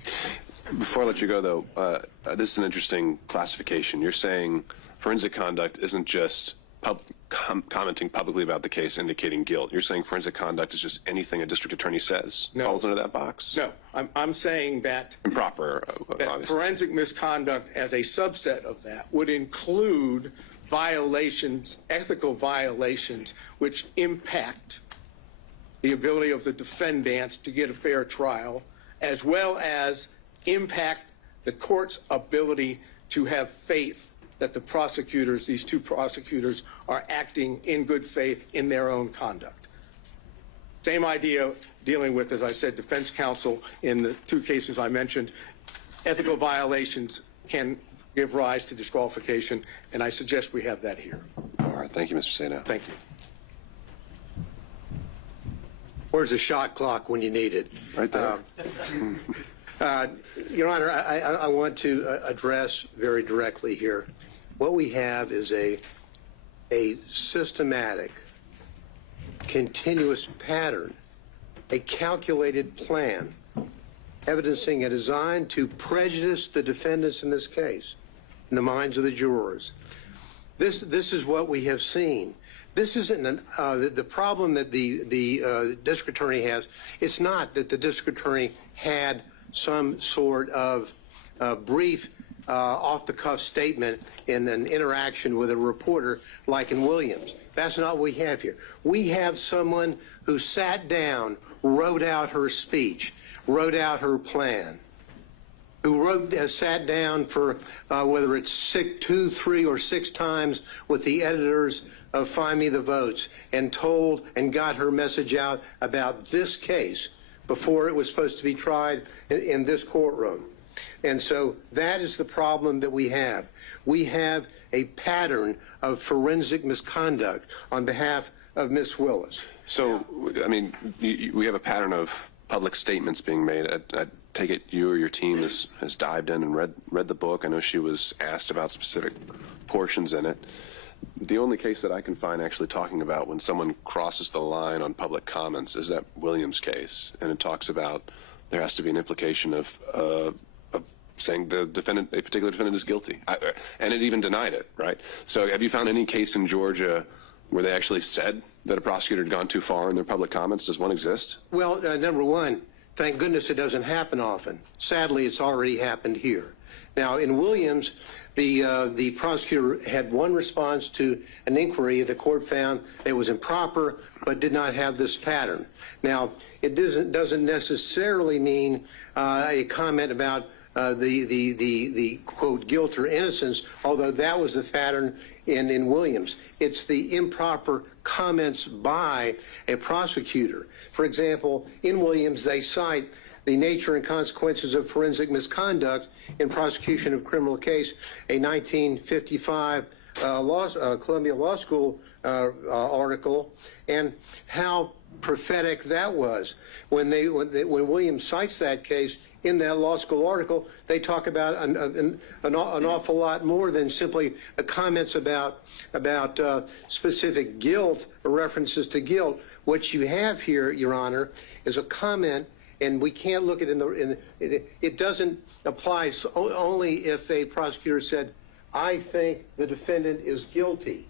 Before I let you go, though, this is an interesting classification. You're saying forensic conduct isn't just commenting publicly about the case indicating guilt. You're saying forensic conduct is just anything a district attorney says falls into that box? No, I'm saying that improper, that obviously. Forensic misconduct as a subset of that would include violations, ethical violations, which impact the ability of the defendants to get a fair trial, as well as impact the court's ability to have faith that the prosecutors, these 2 prosecutors, are acting in good faith in their own conduct. Same idea dealing with, as I said, defense counsel in the 2 cases I mentioned. Ethical violations can give rise to disqualification, and I suggest we have that here. All right. Thank you, Mr. Sato. Thank you. Where's the shot clock when you need it? Right there. Your Honor, I want to address very directly here. What we have is a systematic, continuous pattern, a calculated plan, evidencing a design to prejudice the defendants in this case, in the minds of the jurors. This is what we have seen. This isn't the problem that the district attorney has. It's not that the district attorney had some sort of brief off-the-cuff statement in an interaction with a reporter like in Williams. That's not what we have here. We have someone who sat down, wrote out her speech, wrote out her plan, who sat down for whether it's 2, 3, or 6 times with the editors of Find Me the Votes and told and got her message out about this case before it was supposed to be tried in this courtroom. And so that is the problem that we have. We have a pattern of forensic misconduct on behalf of Ms. Willis. So, I mean, we have a pattern of public statements being made. I take it you or your team has dived in and read the book. I know she was asked about specific portions in it. The only case that I can find actually talking about when someone crosses the line on public comments is that Williams case, and it talks about there has to be an implication of saying the defendant, a particular defendant, is guilty, and it even denied it, right? So, have you found any case in Georgia where they actually said that a prosecutor had gone too far in their public comments? Does one exist? Well, number one, thank goodness it doesn't happen often. Sadly, it's already happened here. Now, in Williams, the prosecutor had one response to an inquiry the court found it was improper, but did not have this pattern. Now, it doesn't necessarily mean a comment about the quote guilt or innocence, although that was the pattern in Williams. It's the improper comments by a prosecutor. For example, in Williams, they cite the nature and consequences of forensic misconduct in prosecution of criminal case, a 1955 Columbia Law School article, and how prophetic that was. When Williams cites that case in that law school article, they talk about an awful lot more than simply the comments about specific guilt or references to guilt. What you have here, Your Honor, is a comment, and we can't look at it doesn't apply only if a prosecutor said, I think the defendant is guilty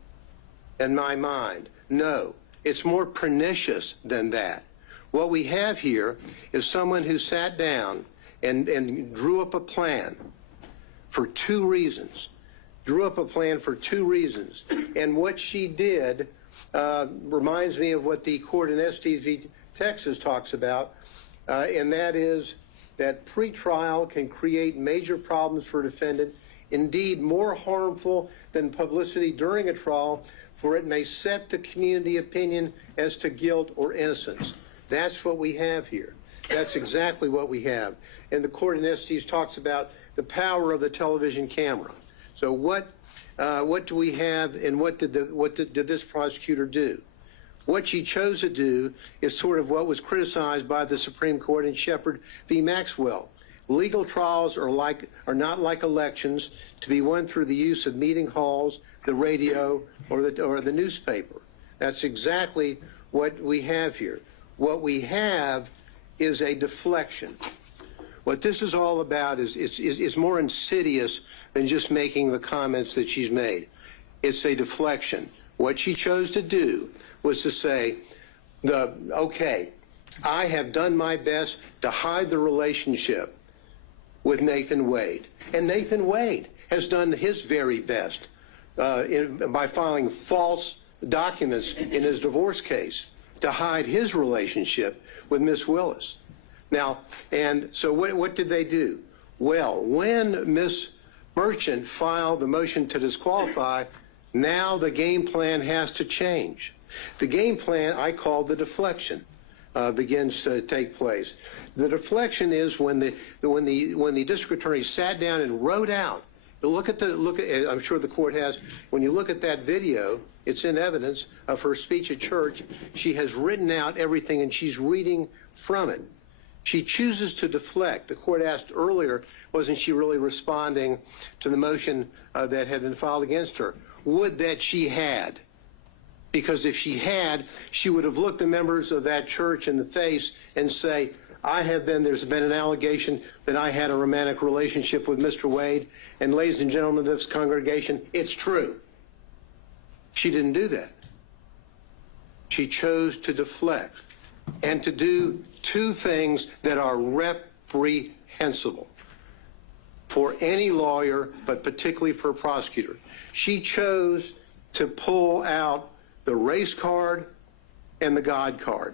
in my mind. No, it's more pernicious than that. What we have here is someone who sat down and drew up a plan for two reasons. And what she did reminds me of what the court in Estes v. Texas talks about, and that is that pretrial can create major problems for a defendant, indeed more harmful than publicity during a trial, for it may set the community opinion as to guilt or innocence. That's what we have here. That's exactly what we have. And the court in Estes talks about the power of the television camera. So what do we have, and what did this prosecutor do? What she chose to do is sort of what was criticized by the Supreme Court in Shepard v. Maxwell. Legal trials are not like elections to be won through the use of meeting halls, the radio, or the newspaper. That's exactly what we have here. What we have is a deflection. What this is all about is more insidious than just making the comments that she's made. It's a deflection. What she chose to do was to say, okay, I have done my best to hide the relationship with Nathan Wade. And Nathan Wade has done his very best by filing false documents in his divorce case to hide his relationship with Miss Willis. Now, and so what did they do? Well, when Miss Merchant filed the motion to disqualify, now the game plan has to change. The game plan I call the deflection begins to take place. The deflection is when the district attorney sat down and wrote out. I'm sure the court has. When you look at that video, it's in evidence of her speech at church. She has written out everything and she's reading from it. She chooses to deflect. The court asked earlier, wasn't she really responding to the motion that had been filed against her? Would that she had. Because if she had, she would have looked the members of that church in the face and say, there's been an allegation that I had a romantic relationship with Mr. Wade, and ladies and gentlemen of this congregation, it's true. She didn't do that. She chose to deflect and to do two things that are reprehensible for any lawyer, but particularly for a prosecutor. She chose to pull out the race card and the God card.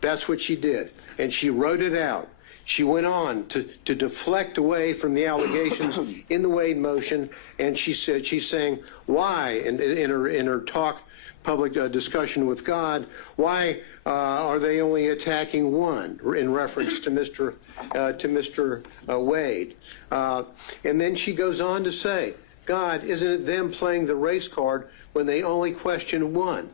That's what she did. And she wrote it out. She went on to deflect away from the allegations in the Wade motion, and she said, she's saying why in her talk public discussion with God, why are they only attacking one in reference to Mr. Wade? And then she goes on to say, God, isn't it them playing the race card when they only question one?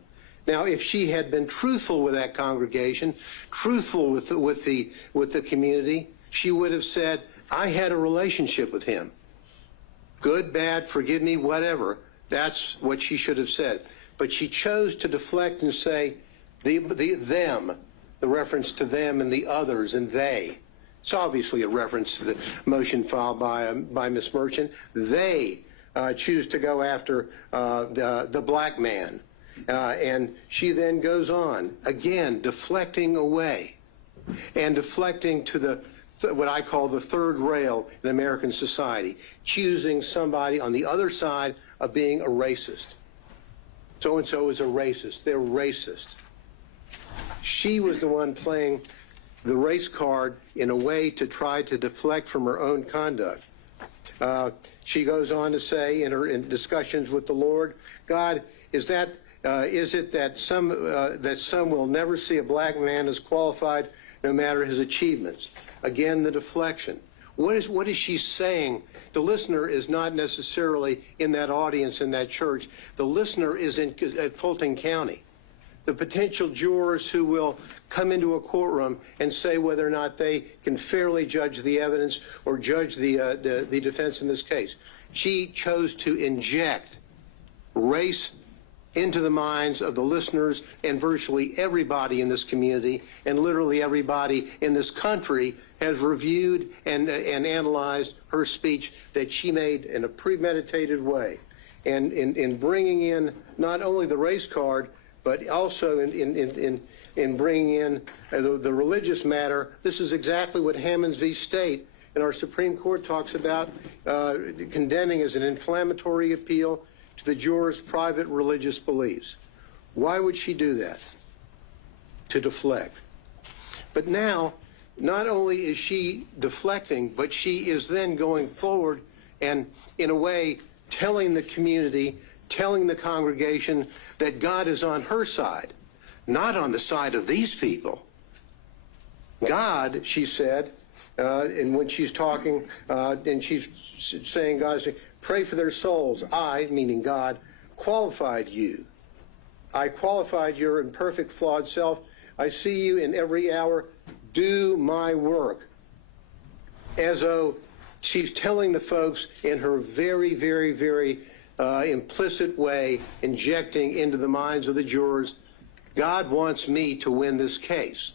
Now, if she had been truthful with that congregation, truthful with the community, she would have said, I had a relationship with him. Good, bad, forgive me, whatever. That's what she should have said. But she chose to deflect and say, them, the reference to them and the others and they. It's obviously a reference to the motion filed by Ms. Merchant. They choose to go after the black man. And she then goes on, again, deflecting away and deflecting to what I call the third rail in American society, choosing somebody on the other side of being a racist. So-and-so is a racist. They're racist. She was the one playing the race card in a way to try to deflect from her own conduct. She goes on to say in discussions with the Lord, God, is it that some will never see a black man as qualified no matter his achievements? Again, the deflection. What is she saying? The listener is not necessarily in that audience in that church. The listener is at Fulton County. The potential jurors who will come into a courtroom and say whether or not they can fairly judge the evidence or judge the defense in this case. She chose to inject race into the minds of the listeners and virtually everybody in this community, and literally everybody in this country has reviewed and analyzed her speech that she made in a premeditated way. And in bringing in not only the race card, but also in bringing in the religious matter, this is exactly what Hammonds v. State and our Supreme Court talks about condemning as an inflammatory appeal to the jurors' private religious beliefs. Why would she do that? To deflect. But now, not only is she deflecting, but she is then going forward and, in a way, telling the community, telling the congregation that God is on her side, not on the side of these people. God, she said, and when she's talking, and she's saying, God, pray for their souls. I, meaning God, qualified you. I qualified your imperfect, flawed self. I see you in every hour. Do my work. As though she's telling the folks in her very, very, very implicit way, injecting into the minds of the jurors, God wants me to win this case.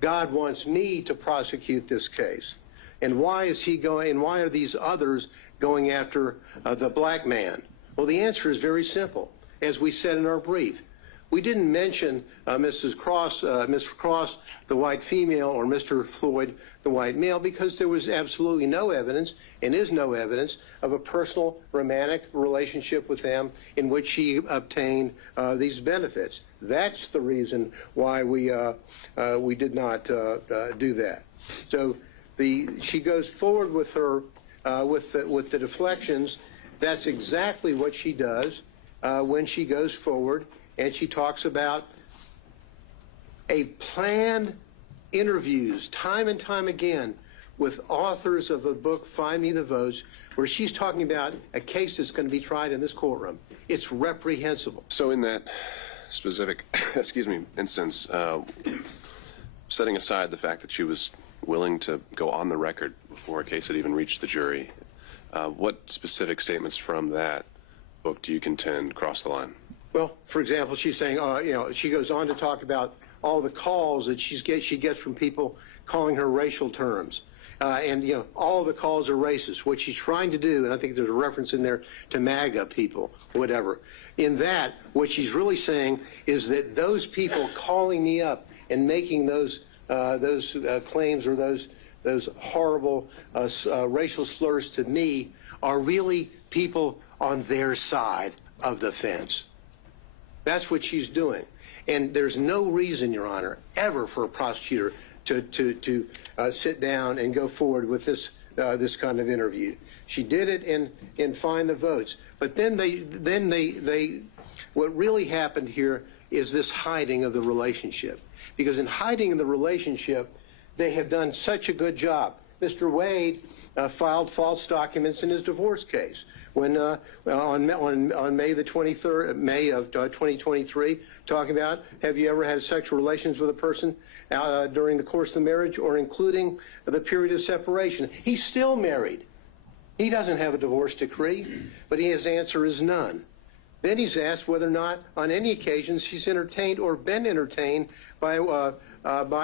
God wants me to prosecute this case. And why is he going, and why are these others going after the black man? Well, the answer is very simple. As we said in our brief, we didn't mention Mr. Cross, the white female, or Mr. Floyd, the white male, because there was absolutely no evidence, and is no evidence, of a personal romantic relationship with them in which he obtained these benefits. That's the reason why we did not do that. So she goes forward with her with the deflections. That's exactly what she does when she goes forward. And she talks about a planned interviews time and time again with authors of a book, Find Me the Votes, where she's talking about a case that's going to be tried in this courtroom. It's reprehensible. So in that specific, instance, setting aside the fact that she was willing to go on the record before a case had even reached the jury, what specific statements from that book do you contend cross the line? Well, for example, she's saying, she goes on to talk about all the calls that she gets from people calling her racial terms. And all the calls are racist. What she's trying to do, and I think there's a reference in there to MAGA people, whatever. In that, what she's really saying is that those people calling me up and making those claims or those horrible racial slurs to me are really people on their side of the fence. That's what she's doing. And there's no reason, Your Honor, ever for a prosecutor to sit down and go forward with this kind of interview. She did it in Find the Votes. But then they what really happened here is this hiding of the relationship. Because in hiding the relationship, they have done such a good job. Mr. Wade filed false documents in his divorce case when on May the 23rd, May of 2023, talking about, have you ever had sexual relations with a person during the course of the marriage or including the period of separation? He's still married. He doesn't have a divorce decree, but his answer is none. Then he's asked whether or not, on any occasions, he's entertained or been entertained by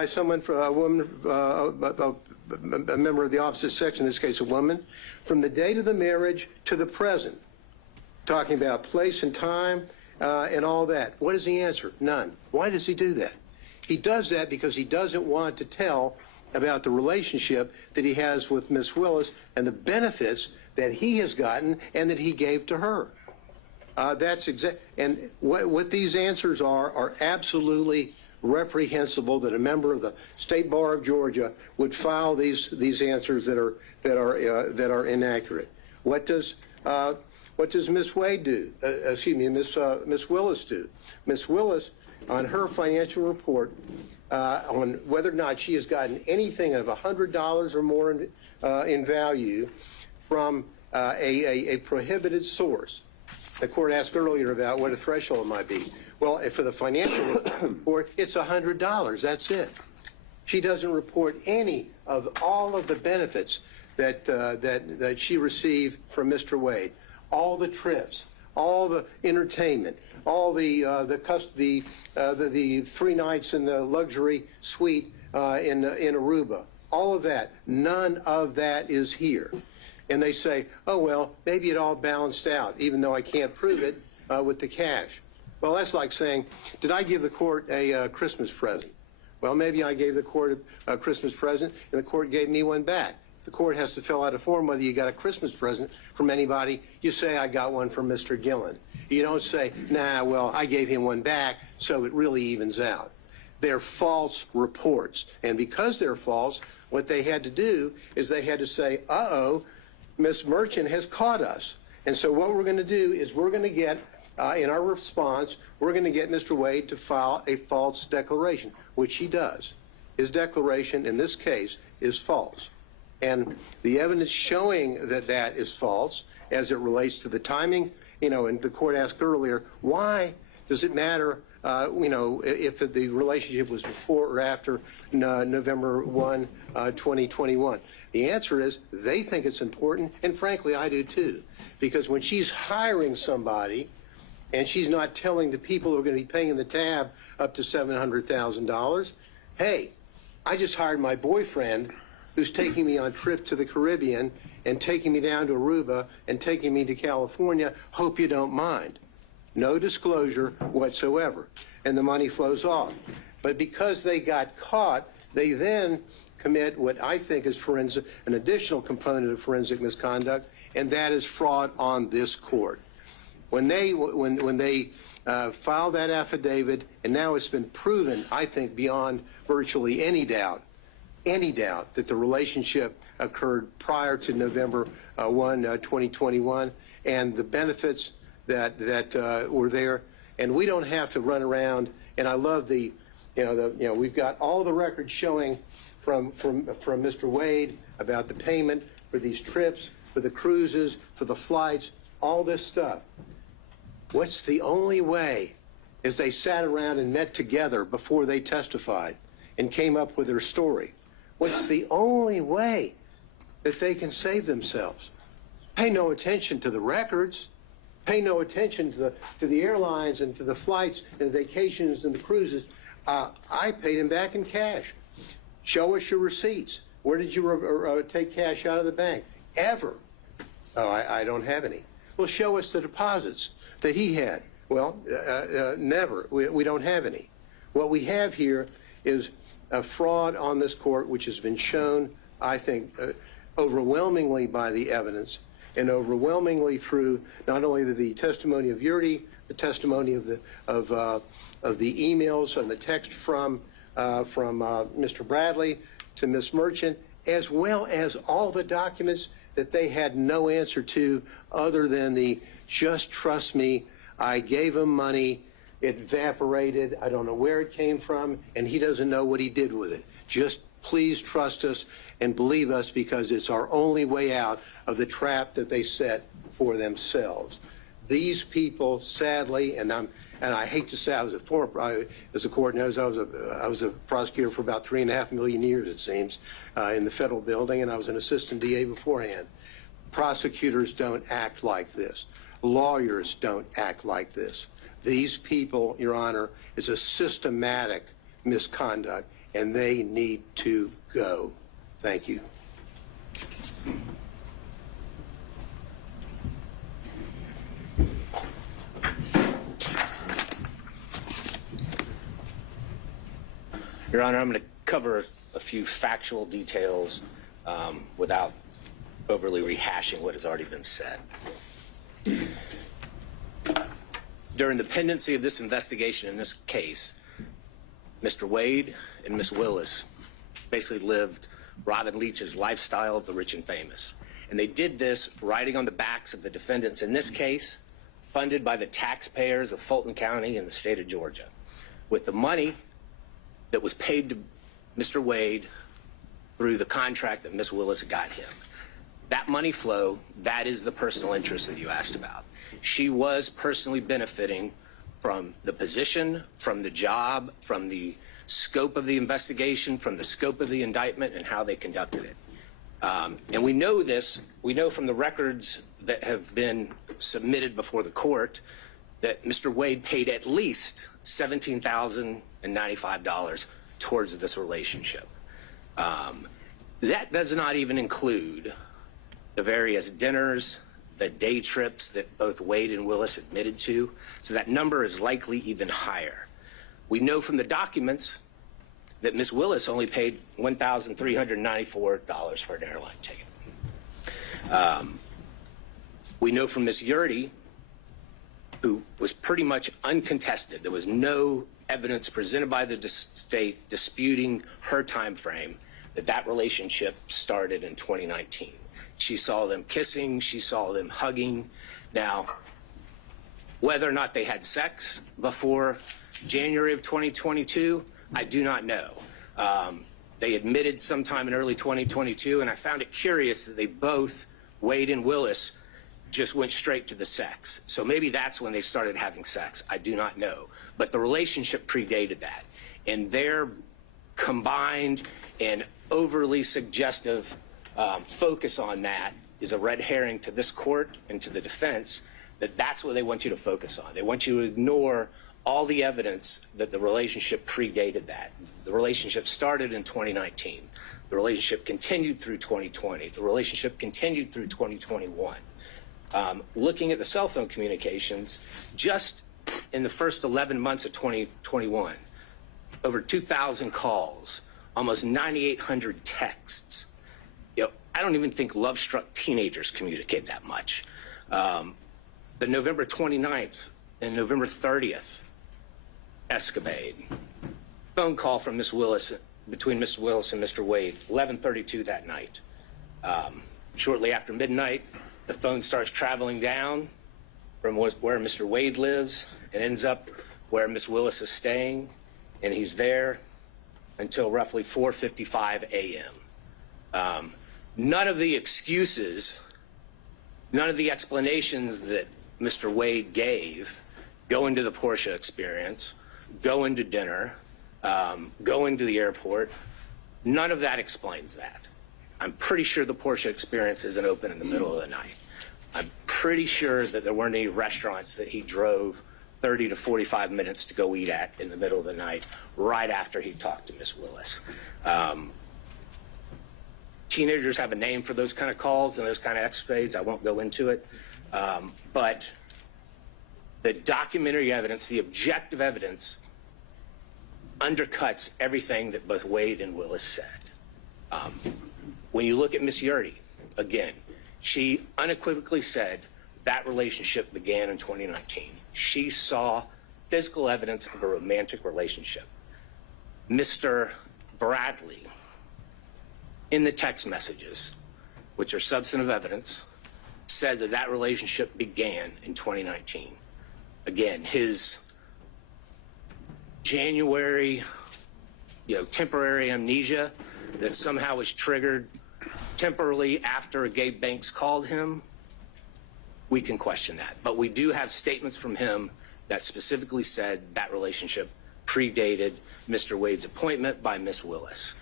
someone, a woman, a member of the opposite sex, in this case a woman, from the date of the marriage to the present, talking about place and time and all that. What is the answer? None. Why does he do that? He does that because he doesn't want to tell about the relationship that he has with Miss Willis and the benefits that he has gotten and that he gave to her. That's exact. And what these answers are absolutely reprehensible. That a member of the State Bar of Georgia would file these answers that are inaccurate. What does Miss Wade do? Miss Willis do? Miss Willis, on her financial report, on whether or not she has gotten anything of $100 or more in value from a prohibited source. The court asked earlier about what a threshold might be. Well, for the financial report, it's $100. That's it. She doesn't report any of all of the benefits that she received from Mr. Wade. All the trips, all the entertainment, all the 3 nights in the luxury suite in Aruba. All of that. None of that is here. And they say, oh, well, maybe it all balanced out, even though I can't prove it with the cash. Well, that's like saying, did I give the court a Christmas present? Well, maybe I gave the court a Christmas present, and the court gave me one back. If the court has to fill out a form whether you got a Christmas present from anybody, you say, I got one from Mr. Gillen. You don't say, nah, well, I gave him one back, so it really evens out. They're false reports. And because they're false, what they had to do is they had to say, uh-oh, Ms. Merchant has caught us. And so what we're going to do is we're going to get, in our response, we're going to get Mr. Wade to file a false declaration, which he does. His declaration in this case is false. And the evidence showing that that is false as it relates to the timing, and the court asked earlier, why does it matter, if the relationship was before or after November 1, 2021? The answer is they think it's important, and frankly, I do too. Because when she's hiring somebody and she's not telling the people who are going to be paying the tab up to $700,000, hey, I just hired my boyfriend who's taking me on trip to the Caribbean and taking me down to Aruba and taking me to California. Hope you don't mind. No disclosure whatsoever. And the money flows off. But because they got caught, they then commit what I think is an additional component of forensic misconduct, and that is fraud on this court. When they filed that affidavit, and now it's been proven, I think, beyond virtually any doubt that the relationship occurred prior to November 1, 2021, and the benefits that were there, and we don't have to run around. And I love we've got all the records showing from Mr. Wade about the payment for these trips, for the cruises, for the flights, all this stuff. What's the only way, as they sat around and met together before they testified and came up with their story, what's the only way that they can save themselves? Pay no attention to the records. Pay no attention to the airlines and to the flights and vacations and the cruises. I paid him back in cash. Show us your receipts. Where did you take cash out of the bank? Ever? Oh, I don't have any. Well, show us the deposits that he had. Well, never. We don't have any. What we have here is a fraud on this court, which has been shown, I think, overwhelmingly by the evidence and overwhelmingly through not only the testimony of Yurdi, the testimony of the emails and the text from Mr. Bradley to Ms. Merchant, as well as all the documents that they had no answer to other than the just trust me, I gave him money, it evaporated, I don't know where it came from, and he doesn't know what he did with it. Just please trust us and believe us, because it's our only way out of the trap that they set for themselves. These people, sadly, and I hate to say, I was a former, as the court knows, I was a prosecutor for about 3.5 million years, it seems, in the federal building, and I was an assistant DA beforehand. Prosecutors don't act like this. Lawyers don't act like this. These people, Your Honor, is a systematic misconduct, and they need to go. Thank you. Your Honor, I'm going to cover a few factual details without overly rehashing what has already been said. During the pendency of this investigation in this case, Mr. Wade and Ms. Willis basically lived Robin Leach's lifestyle of the rich and famous. And they did this riding on the backs of the defendants in this case, funded by the taxpayers of Fulton County and the state of Georgia, with the money that was paid to Mr. Wade through the contract that Ms. Willis got him. That money flow, that is the personal interest that you asked about. She was personally benefiting from the position, from the job, from the scope of the investigation, from the scope of the indictment, and how they conducted it. And we know this, we know from the records that have been submitted before the court that Mr. Wade paid at least $17,095 towards this relationship. That does not even include the various dinners, the day trips that both Wade and Willis admitted to. So that number is likely even higher. We know from the documents that Ms. Willis only paid $1,394 for an airline ticket. We know from Ms. Yurdy, who was pretty much uncontested, there was no evidence presented by the state disputing her time frame, that that relationship started in 2019. She saw them kissing, she saw them hugging. Now, whether or not they had sex before January of 2022, I do not know. They admitted sometime in early 2022, and I found it curious that they both, Wade and Willis, just went straight to the sex. So maybe that's when they started having sex. I do not know. But the relationship predated that. And their combined and overly suggestive focus on that is a red herring to this court and to the defense, that that's what they want you to focus on. They want you to ignore all the evidence that the relationship predated that. The relationship started in 2019. The relationship continued through 2020. The relationship continued through 2021. Looking at the cell phone communications, just in the first 11 months of 2021, over 2,000 calls, almost 9,800 texts. You know, I don't even think love-struck teenagers communicate that much. The November 29th and November 30th escapade, phone call from Ms. Willis, between Ms. Willis and Mr. Wade, 11:32 that night. Shortly after midnight, the phone starts traveling down from where Mr. Wade lives and ends up where Ms. Willis is staying, and he's there until roughly 4:55 a.m. None of the excuses, none of the explanations that Mr. Wade gave, going to the Porsche experience, going to dinner, going to the airport, none of that explains that. I'm pretty sure the Porsche experience isn't open in the middle of the night. I'm pretty sure that there weren't any restaurants that he drove 30 to 45 minutes to go eat at in the middle of the night, right after he talked to Ms. Willis. Teenagers have a name for those kind of calls and those kind of escapades. I won't go into it. But the documentary evidence, the objective evidence, undercuts everything that both Wade and Willis said. When you look at Ms. Yurdy, again, she unequivocally said that relationship began in 2019. She saw physical evidence of a romantic relationship. Mr. Bradley, in the text messages, which are substantive evidence, said that that relationship began in 2019. Again, his January, temporary amnesia that somehow was triggered temporarily after Gabe Banks called him, we can question that. But we do have statements from him that specifically said that relationship predated Mr. Wade's appointment by Ms. Willis.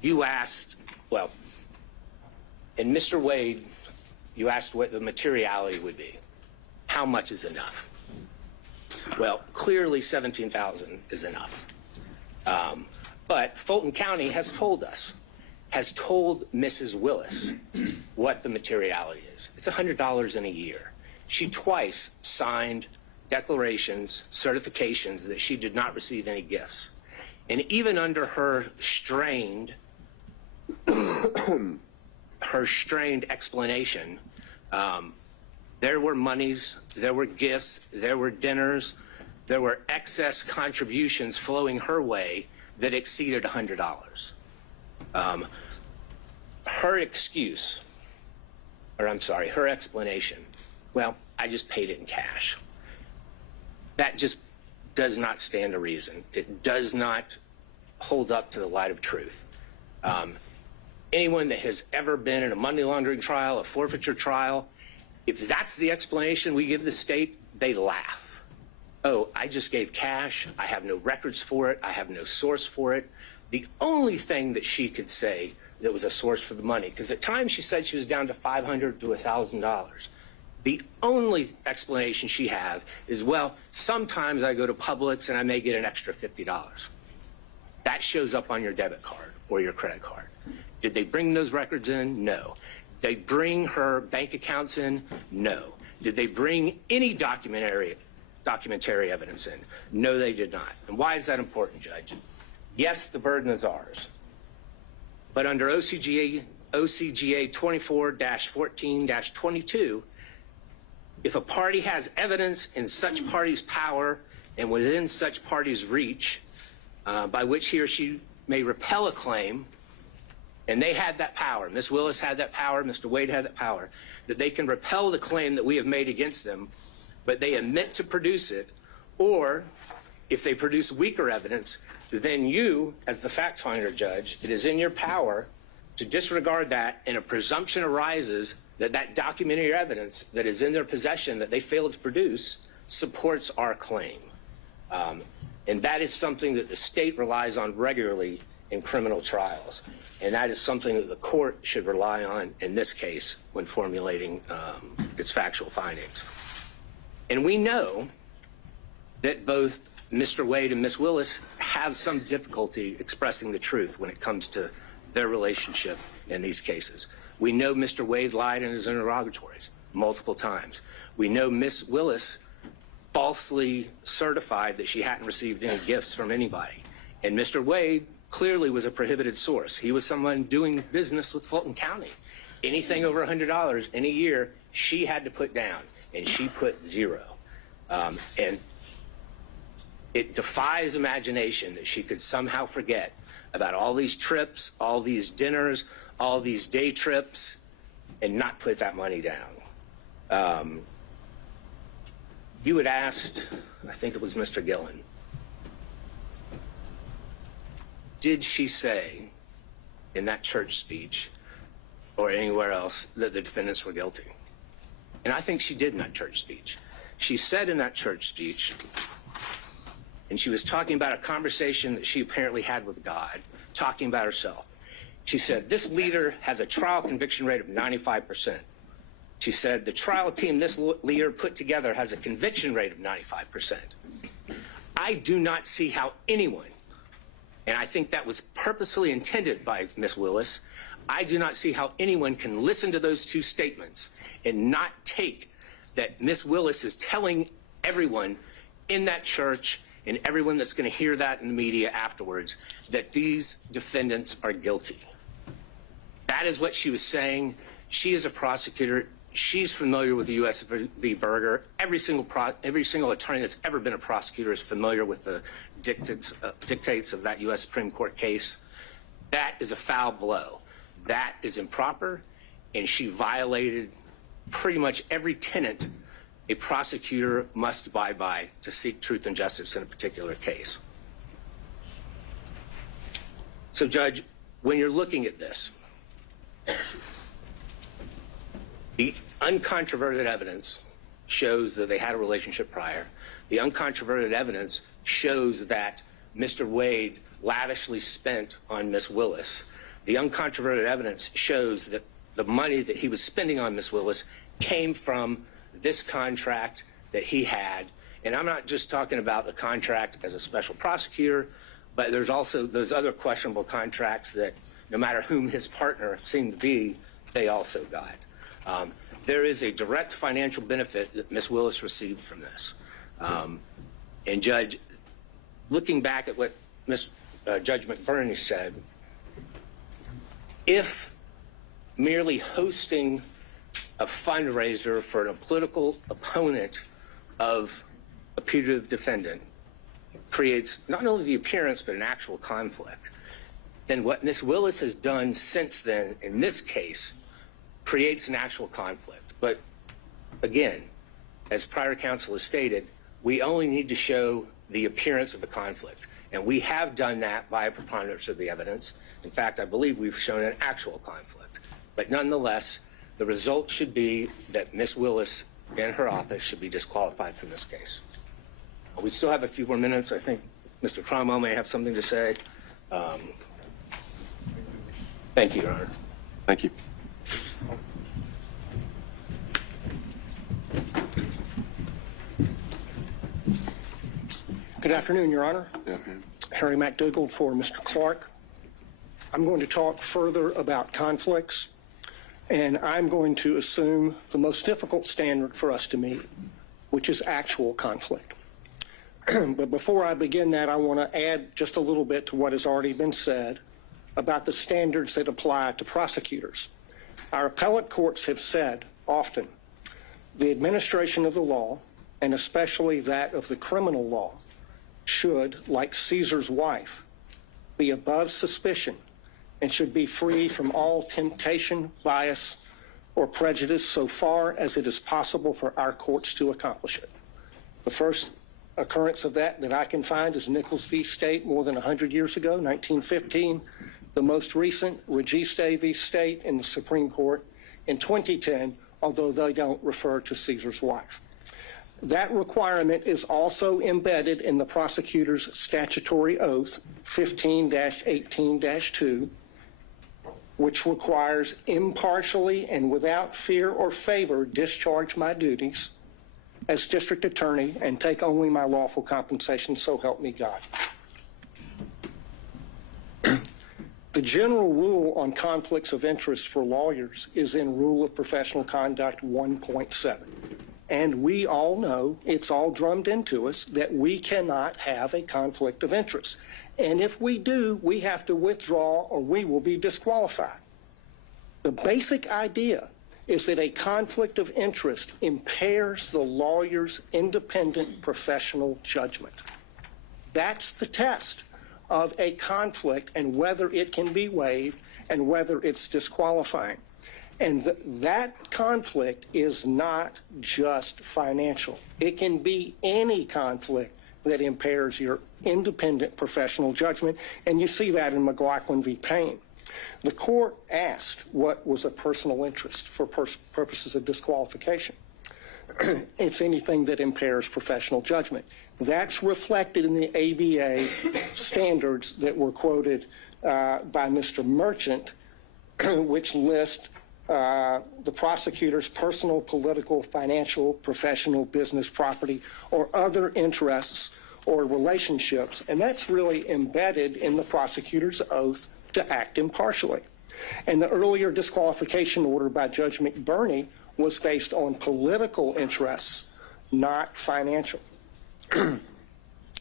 You asked, well, in Mr. Wade, you asked what the materiality would be. How much is enough? Well, clearly 17,000 is enough. But Fulton County has told us, has told Mrs. Willis what the materiality is. It's $100 in a year. She twice signed declarations, certifications that she did not receive any gifts. And even under her strained explanation, there were monies, there were gifts, there were dinners, there were excess contributions flowing her way that exceeded $100. Her excuse, or I'm sorry, her explanation, well, I just paid it in cash. That just does not stand to reason. It does not hold up to the light of truth. Anyone that has ever been in a money laundering trial, a forfeiture trial, if that's the explanation we give the state, they laugh. Oh, I just gave cash. I have no records for it. I have no source for it. The only thing that she could say that was a source for the money, because at times she said she was down to $500 to $1,000. The only explanation she had is, well, sometimes I go to Publix and I may get an extra $50. That shows up on your debit card or your credit card. Did they bring those records in? No. Did they bring her bank accounts in? No. Did they bring any documentary evidence in? No, they did not. And why is that important, Judge? Yes, the burden is ours. But under OCGA 24-14-22, if a party has evidence in such party's power and within such party's reach, by which he or she may repel a claim, and they had that power, Ms. Willis had that power, Mr. Wade had that power, that they can repel the claim that we have made against them, but they admit to produce it, or if they produce weaker evidence, then you, as the fact finder, Judge, it is in your power to disregard that, and a presumption arises that that documentary evidence that is in their possession that they failed to produce supports our claim. And that is something that the state relies on regularly in criminal trials. And that is something that the court should rely on in this case when formulating its factual findings. And we know that both Mr. Wade and Ms. Willis have some difficulty expressing the truth when it comes to their relationship in these cases. We know Mr. Wade lied in his interrogatories multiple times. We know Ms. Willis falsely certified that she hadn't received any gifts from anybody. And Mr. Wade clearly was a prohibited source. He was someone doing business with Fulton County. Anything over $100 in a year, she had to put down, and she put zero. And it defies imagination that she could somehow forget about all these trips, all these dinners, all these day trips, and not put that money down. You had asked, I think it was Mr. Gillen, did she say in that church speech or anywhere else that the defendants were guilty? And I think she did in that church speech. She said in that church speech, and she was talking about a conversation that she apparently had with God, talking about herself. She said, this leader has a trial conviction rate of 95%. She said, the trial team this leader put together has a conviction rate of 95%. I do not see how anyone, and I think that was purposefully intended by Ms. Willis, I do not see how anyone can listen to those two statements and not take that Ms. Willis is telling everyone in that church and everyone that's going to hear that in the media afterwards that these defendants are guilty. That is what she was saying. She is a prosecutor. She's familiar with the U.S. v. Berger. Every single attorney that's ever been a prosecutor is familiar with the dictates of that U.S. Supreme Court case. That is a foul blow. That is improper, and she violated pretty much every tenet a prosecutor must abide by to seek truth and justice in a particular case. So, Judge, when you're looking at this, the uncontroverted evidence shows that they had a relationship prior. The uncontroverted evidence shows that Mr. Wade lavishly spent on Ms. Willis. The uncontroverted evidence shows that the money that he was spending on Ms. Willis came from this contract that he had. And I'm not just talking about the contract as a special prosecutor, but there's also those other questionable contracts that no matter whom his partner seemed to be, they also got. There is a direct financial benefit that Ms. Willis received from this. And Judge, looking back at what Judge McBurney said, if merely hosting a fundraiser for a political opponent of a putative defendant creates not only the appearance but an actual conflict, then what Ms. Willis has done since then in this case creates an actual conflict. But again, as prior counsel has stated, we only need to show the appearance of a conflict. And we have done that by a preponderance of the evidence. In fact, I believe we've shown an actual conflict. But nonetheless, the result should be that Ms. Willis and her office should be disqualified from this case. We still have a few more minutes. I think Mr. Cromwell may have something to say. Thank you, Your Honor. Thank you. Good afternoon, Your Honor. Yeah. Harry McDougald for Mr. Clark. I'm going to talk further about conflicts, and I'm going to assume the most difficult standard for us to meet, which is actual conflict. But before I begin that, I want to add just a little bit to what has already been said about the standards that apply to prosecutors. Our appellate courts have said often the administration of the law, and especially that of the criminal law, should, like Caesar's wife, be above suspicion and should be free from all temptation, bias, or prejudice so far as it is possible for our courts to accomplish it. The first occurrence of that I can find is Nichols v. State more than 100 years ago, 1915. The most recent, Registe v. State in the Supreme Court in 2010, although they don't refer to Caesar's wife. That requirement is also embedded in the prosecutor's statutory oath, 15-18-2, which requires impartially and without fear or favor discharge my duties as district attorney and take only my lawful compensation, so help me God. The general rule on conflicts of interest for lawyers is in Rule of Professional Conduct 1.7. And we all know, it's all drummed into us, that we cannot have a conflict of interest. And if we do, we have to withdraw or we will be disqualified. The basic idea is that a conflict of interest impairs the lawyer's independent professional judgment. That's the test of a conflict and whether it can be waived and whether it's disqualifying. And that conflict is not just financial. It can be any conflict that impairs your independent professional judgment, and you see that in McLaughlin v. Payne. The court asked what was a personal interest for purposes of disqualification. It's anything that impairs professional judgment. That's reflected in the ABA standards that were quoted by Mr. Merchant, which list the prosecutor's personal, political, financial, professional, business, property, or other interests or relationships. And that's really embedded in the prosecutor's oath to act impartially. And the earlier disqualification order by Judge McBurney was based on political interests, not financial.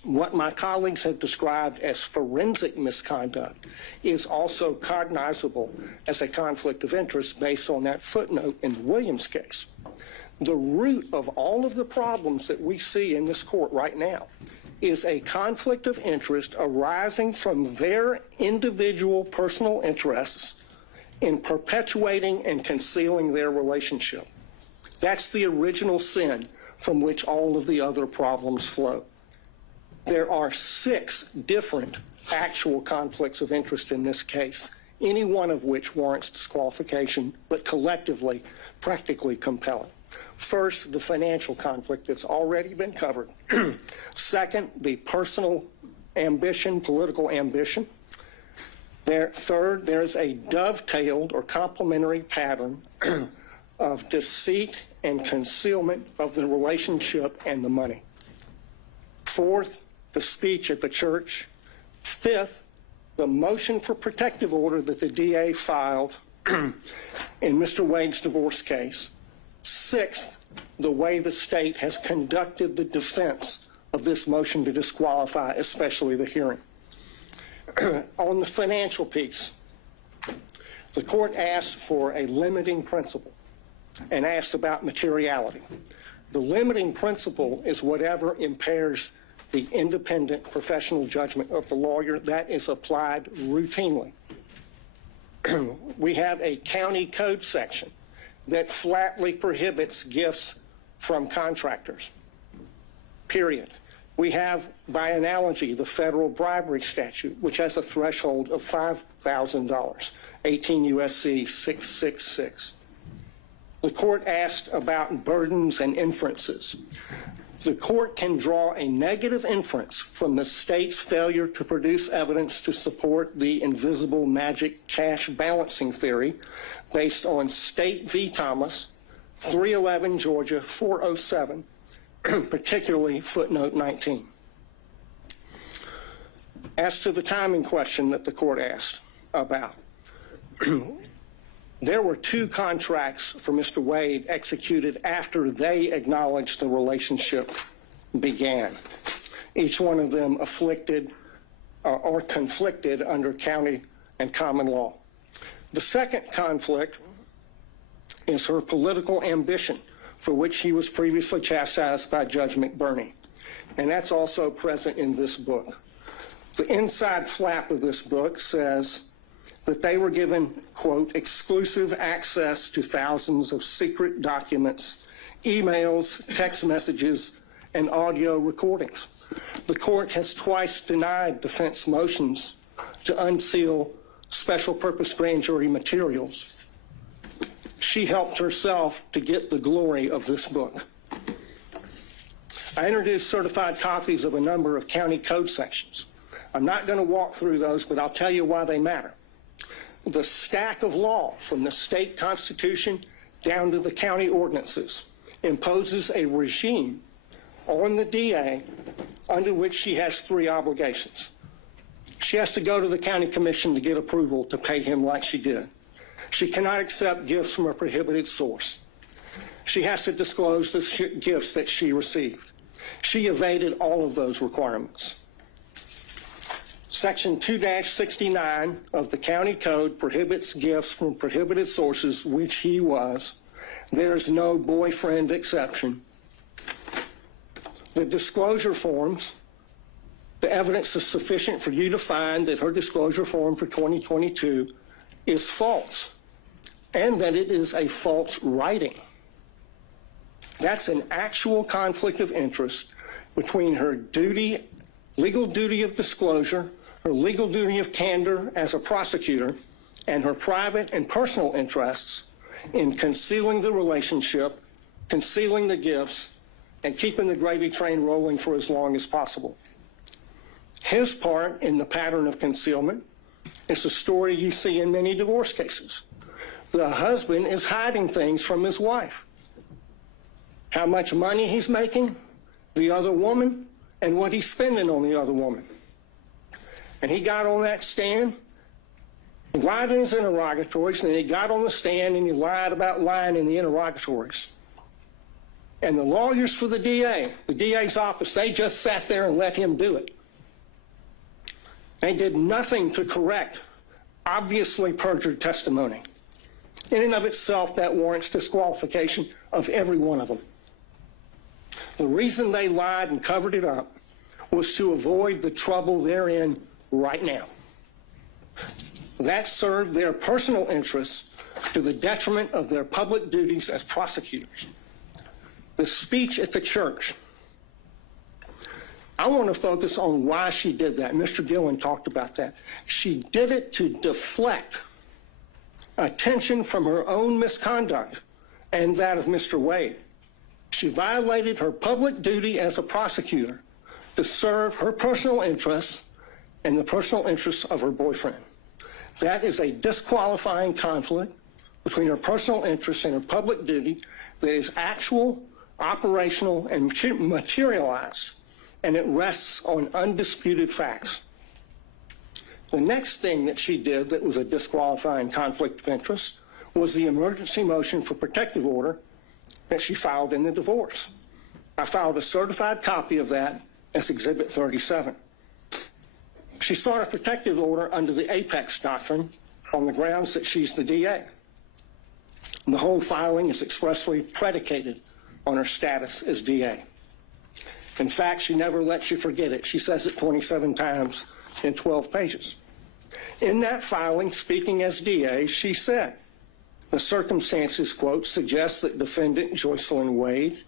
What my colleagues have described as forensic misconduct is also cognizable as a conflict of interest based on that footnote in the Williams case. The root of all of the problems that we see in this court right now is a conflict of interest arising from their individual personal interests in perpetuating and concealing their relationship. That's the original sin from which all of the other problems flow. There are 6 different actual conflicts of interest in this case, any one of which warrants disqualification, but collectively, practically compelling. First, the financial conflict that's already been covered. Second, the personal ambition, political ambition. Third, there's a dovetailed or complementary pattern of deceit and concealment of the relationship and the money. Fourth, the speech at the church. Fifth, the motion for protective order that the DA filed in Mr. Wade's divorce case. Sixth, the way the state has conducted the defense of this motion to disqualify, especially the hearing. On the financial piece, the court asked for a limiting principle and asked about materiality. The limiting principle is whatever impairs the independent professional judgment of the lawyer. That is applied routinely. We have a county code section that flatly prohibits gifts from contractors, period. We have, by analogy, the federal bribery statute, which has a threshold of $5,000, 18 U.S.C. 666. The court asked about burdens and inferences. The court can draw a negative inference from the state's failure to produce evidence to support the invisible magic cash balancing theory based on State v. Thomas, 311 Georgia 407, particularly footnote 19. As to the timing question that the court asked about, there were 2 contracts for Mr. Wade executed after they acknowledged the relationship began, each one of them afflicted or conflicted under county and common law. The second conflict is her political ambition, for which he was previously chastised by Judge McBurney, and that's also present in this book. The inside flap of this book says that they were given, quote, exclusive access to thousands of secret documents, emails, text messages, and audio recordings. The court has twice denied defense motions to unseal special purpose grand jury materials. She helped herself to get the glory of this book. I introduced certified copies of a number of county code sections. I'm not going to walk through those, but I'll tell you why they matter. The stack of law from the state constitution down to the county ordinances imposes a regime on the DA under which she has 3 obligations. She has to go to the county commission to get approval to pay him like she did. She cannot accept gifts from a prohibited source. She has to disclose the gifts that she received. She evaded all of those requirements. Section 2-69 of the county code prohibits gifts from prohibited sources, which he was. There is no boyfriend exception. The disclosure forms, the evidence is sufficient for you to find that her disclosure form for 2022 is false, and that it is a false writing. That's an actual conflict of interest between her duty, legal duty of disclosure, her legal duty of candor as a prosecutor, and her private and personal interests in concealing the relationship, concealing the gifts, and keeping the gravy train rolling for as long as possible. His part in the pattern of concealment is a story you see in many divorce cases. The husband is hiding things from his wife. How much money he's making, the other woman, and what he's spending on the other woman. And he got on that stand, lied in his interrogatories, and then he got on the stand and he lied about lying in the interrogatories. And the lawyers for the DA's office, they just sat there and let him do it. They did nothing to correct obviously perjured testimony. In and of itself, that warrants disqualification of every one of them. The reason they lied and covered it up was to avoid the trouble they're in right now. That served their personal interests to the detriment of their public duties as prosecutors. The speech at the church. I want to focus on why she did that. Mr. Gillen talked about that. She did it to deflect attention from her own misconduct and that of Mr. Wade. She violated her public duty as a prosecutor to serve her personal interests and the personal interests of her boyfriend. That is a disqualifying conflict between her personal interests and her public duty that is actual, operational, and materialized, and it rests on undisputed facts. The next thing that she did that was a disqualifying conflict of interest was the emergency motion for protective order that she filed in the divorce. I filed a certified copy of that as Exhibit 37. She sought a protective order under the Apex Doctrine on the grounds that she's the DA. The whole filing is expressly predicated on her status as DA. In fact, she never lets you forget it. She says it 27 times in 12 pages. In that filing, speaking as DA, she said, the circumstances, quote, suggest that defendant Joycelyn Wade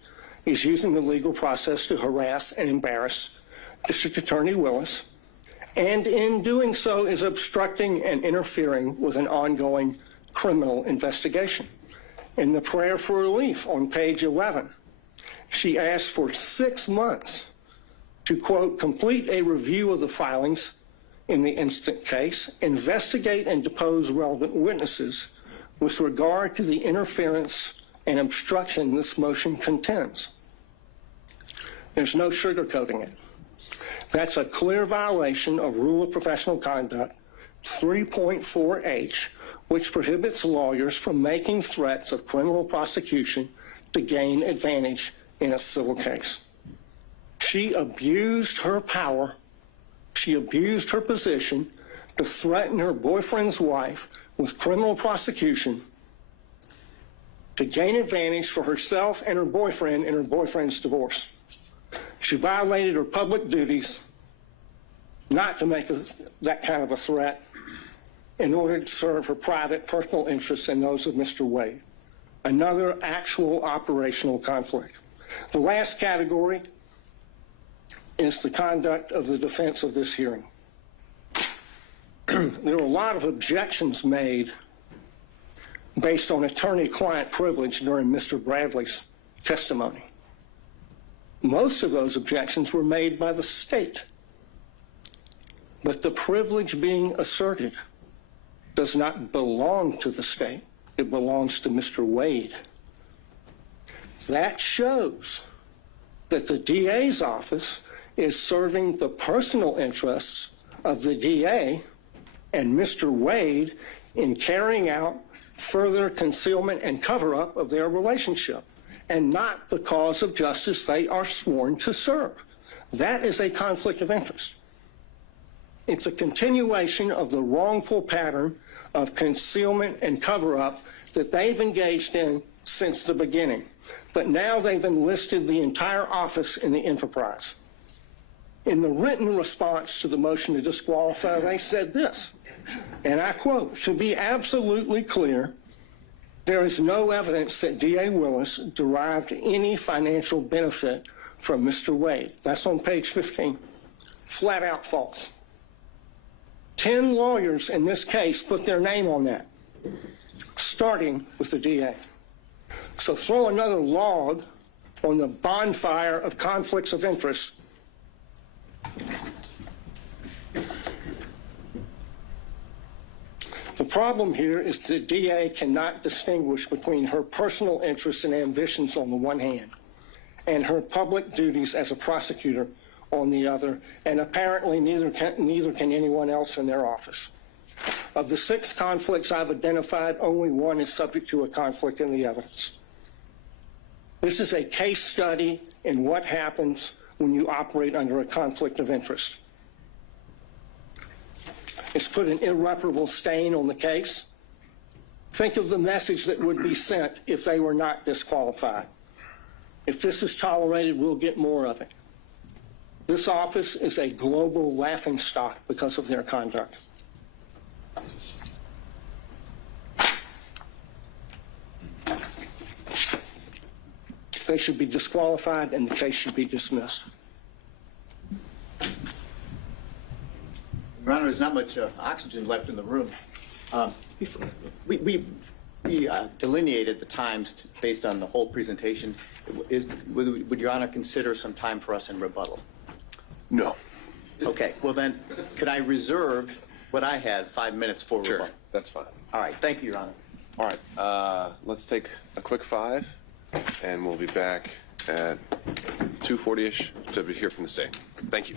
is using the legal process to harass and embarrass District Attorney Willis, and in doing so is obstructing and interfering with an ongoing criminal investigation. In the prayer for relief on page 11, she asked for 6 months to, quote, complete a review of the filings in the instant case, investigate and depose relevant witnesses with regard to the interference and obstruction this motion contends. There's no sugarcoating it. That's a clear violation of Rule of Professional Conduct 3.4H, which prohibits lawyers from making threats of criminal prosecution to gain advantage in a civil case. She abused her power. She abused her position to threaten her boyfriend's wife with criminal prosecution to gain advantage for herself and her boyfriend in her boyfriend's divorce. She violated her public duties not to make that kind of a threat in order to serve her private personal interests and those of Mr. Wade. Another actual operational conflict. The last category is the conduct of the defense of this hearing. There were a lot of objections made based on attorney-client privilege during Mr. Bradley's testimony. Most of those objections were made by the state, but the privilege being asserted does not belong to the state. It belongs to Mr. Wade. That shows that the DA's office is serving the personal interests of the DA and Mr. Wade in carrying out further concealment and cover-up of their relationship, and not the cause of justice they are sworn to serve. That is a conflict of interest. It's a continuation of the wrongful pattern of concealment and cover-up that they've engaged in since the beginning. But now they've enlisted the entire office in the enterprise. In the written response to the motion to disqualify, they said this, and I quote, "To be absolutely clear, there is no evidence that DA Willis derived any financial benefit from Mr. Wade." That's on page 15. Flat out false. 10 lawyers in this case put their name on that, starting with the DA. So throw another log on the bonfire of conflicts of interest. The problem here is the DA cannot distinguish between her personal interests and ambitions on the one hand and her public duties as a prosecutor on the other, and apparently neither can anyone else in their office. Of the 6 conflicts I've identified, only one is subject to a conflict in the evidence. This is a case study in what happens when you operate under a conflict of interest. It's put an irreparable stain on the case. Think of the message that would be sent if they were not disqualified. If this is tolerated, we'll get more of it. This office is a global laughingstock because of their conduct. They should be disqualified and the case should be dismissed. Your Honor, there's not much oxygen left in the room. We delineated the times based on the whole presentation. Would Your Honor consider some time for us in rebuttal? No. Okay, well then, could I reserve what I had, 5 minutes for Sure, rebuttal? that's fine. All right, thank you, Your Honor. All right, let's take a quick 5, and we'll be back at 2:40-ish to hear from the state. Thank you.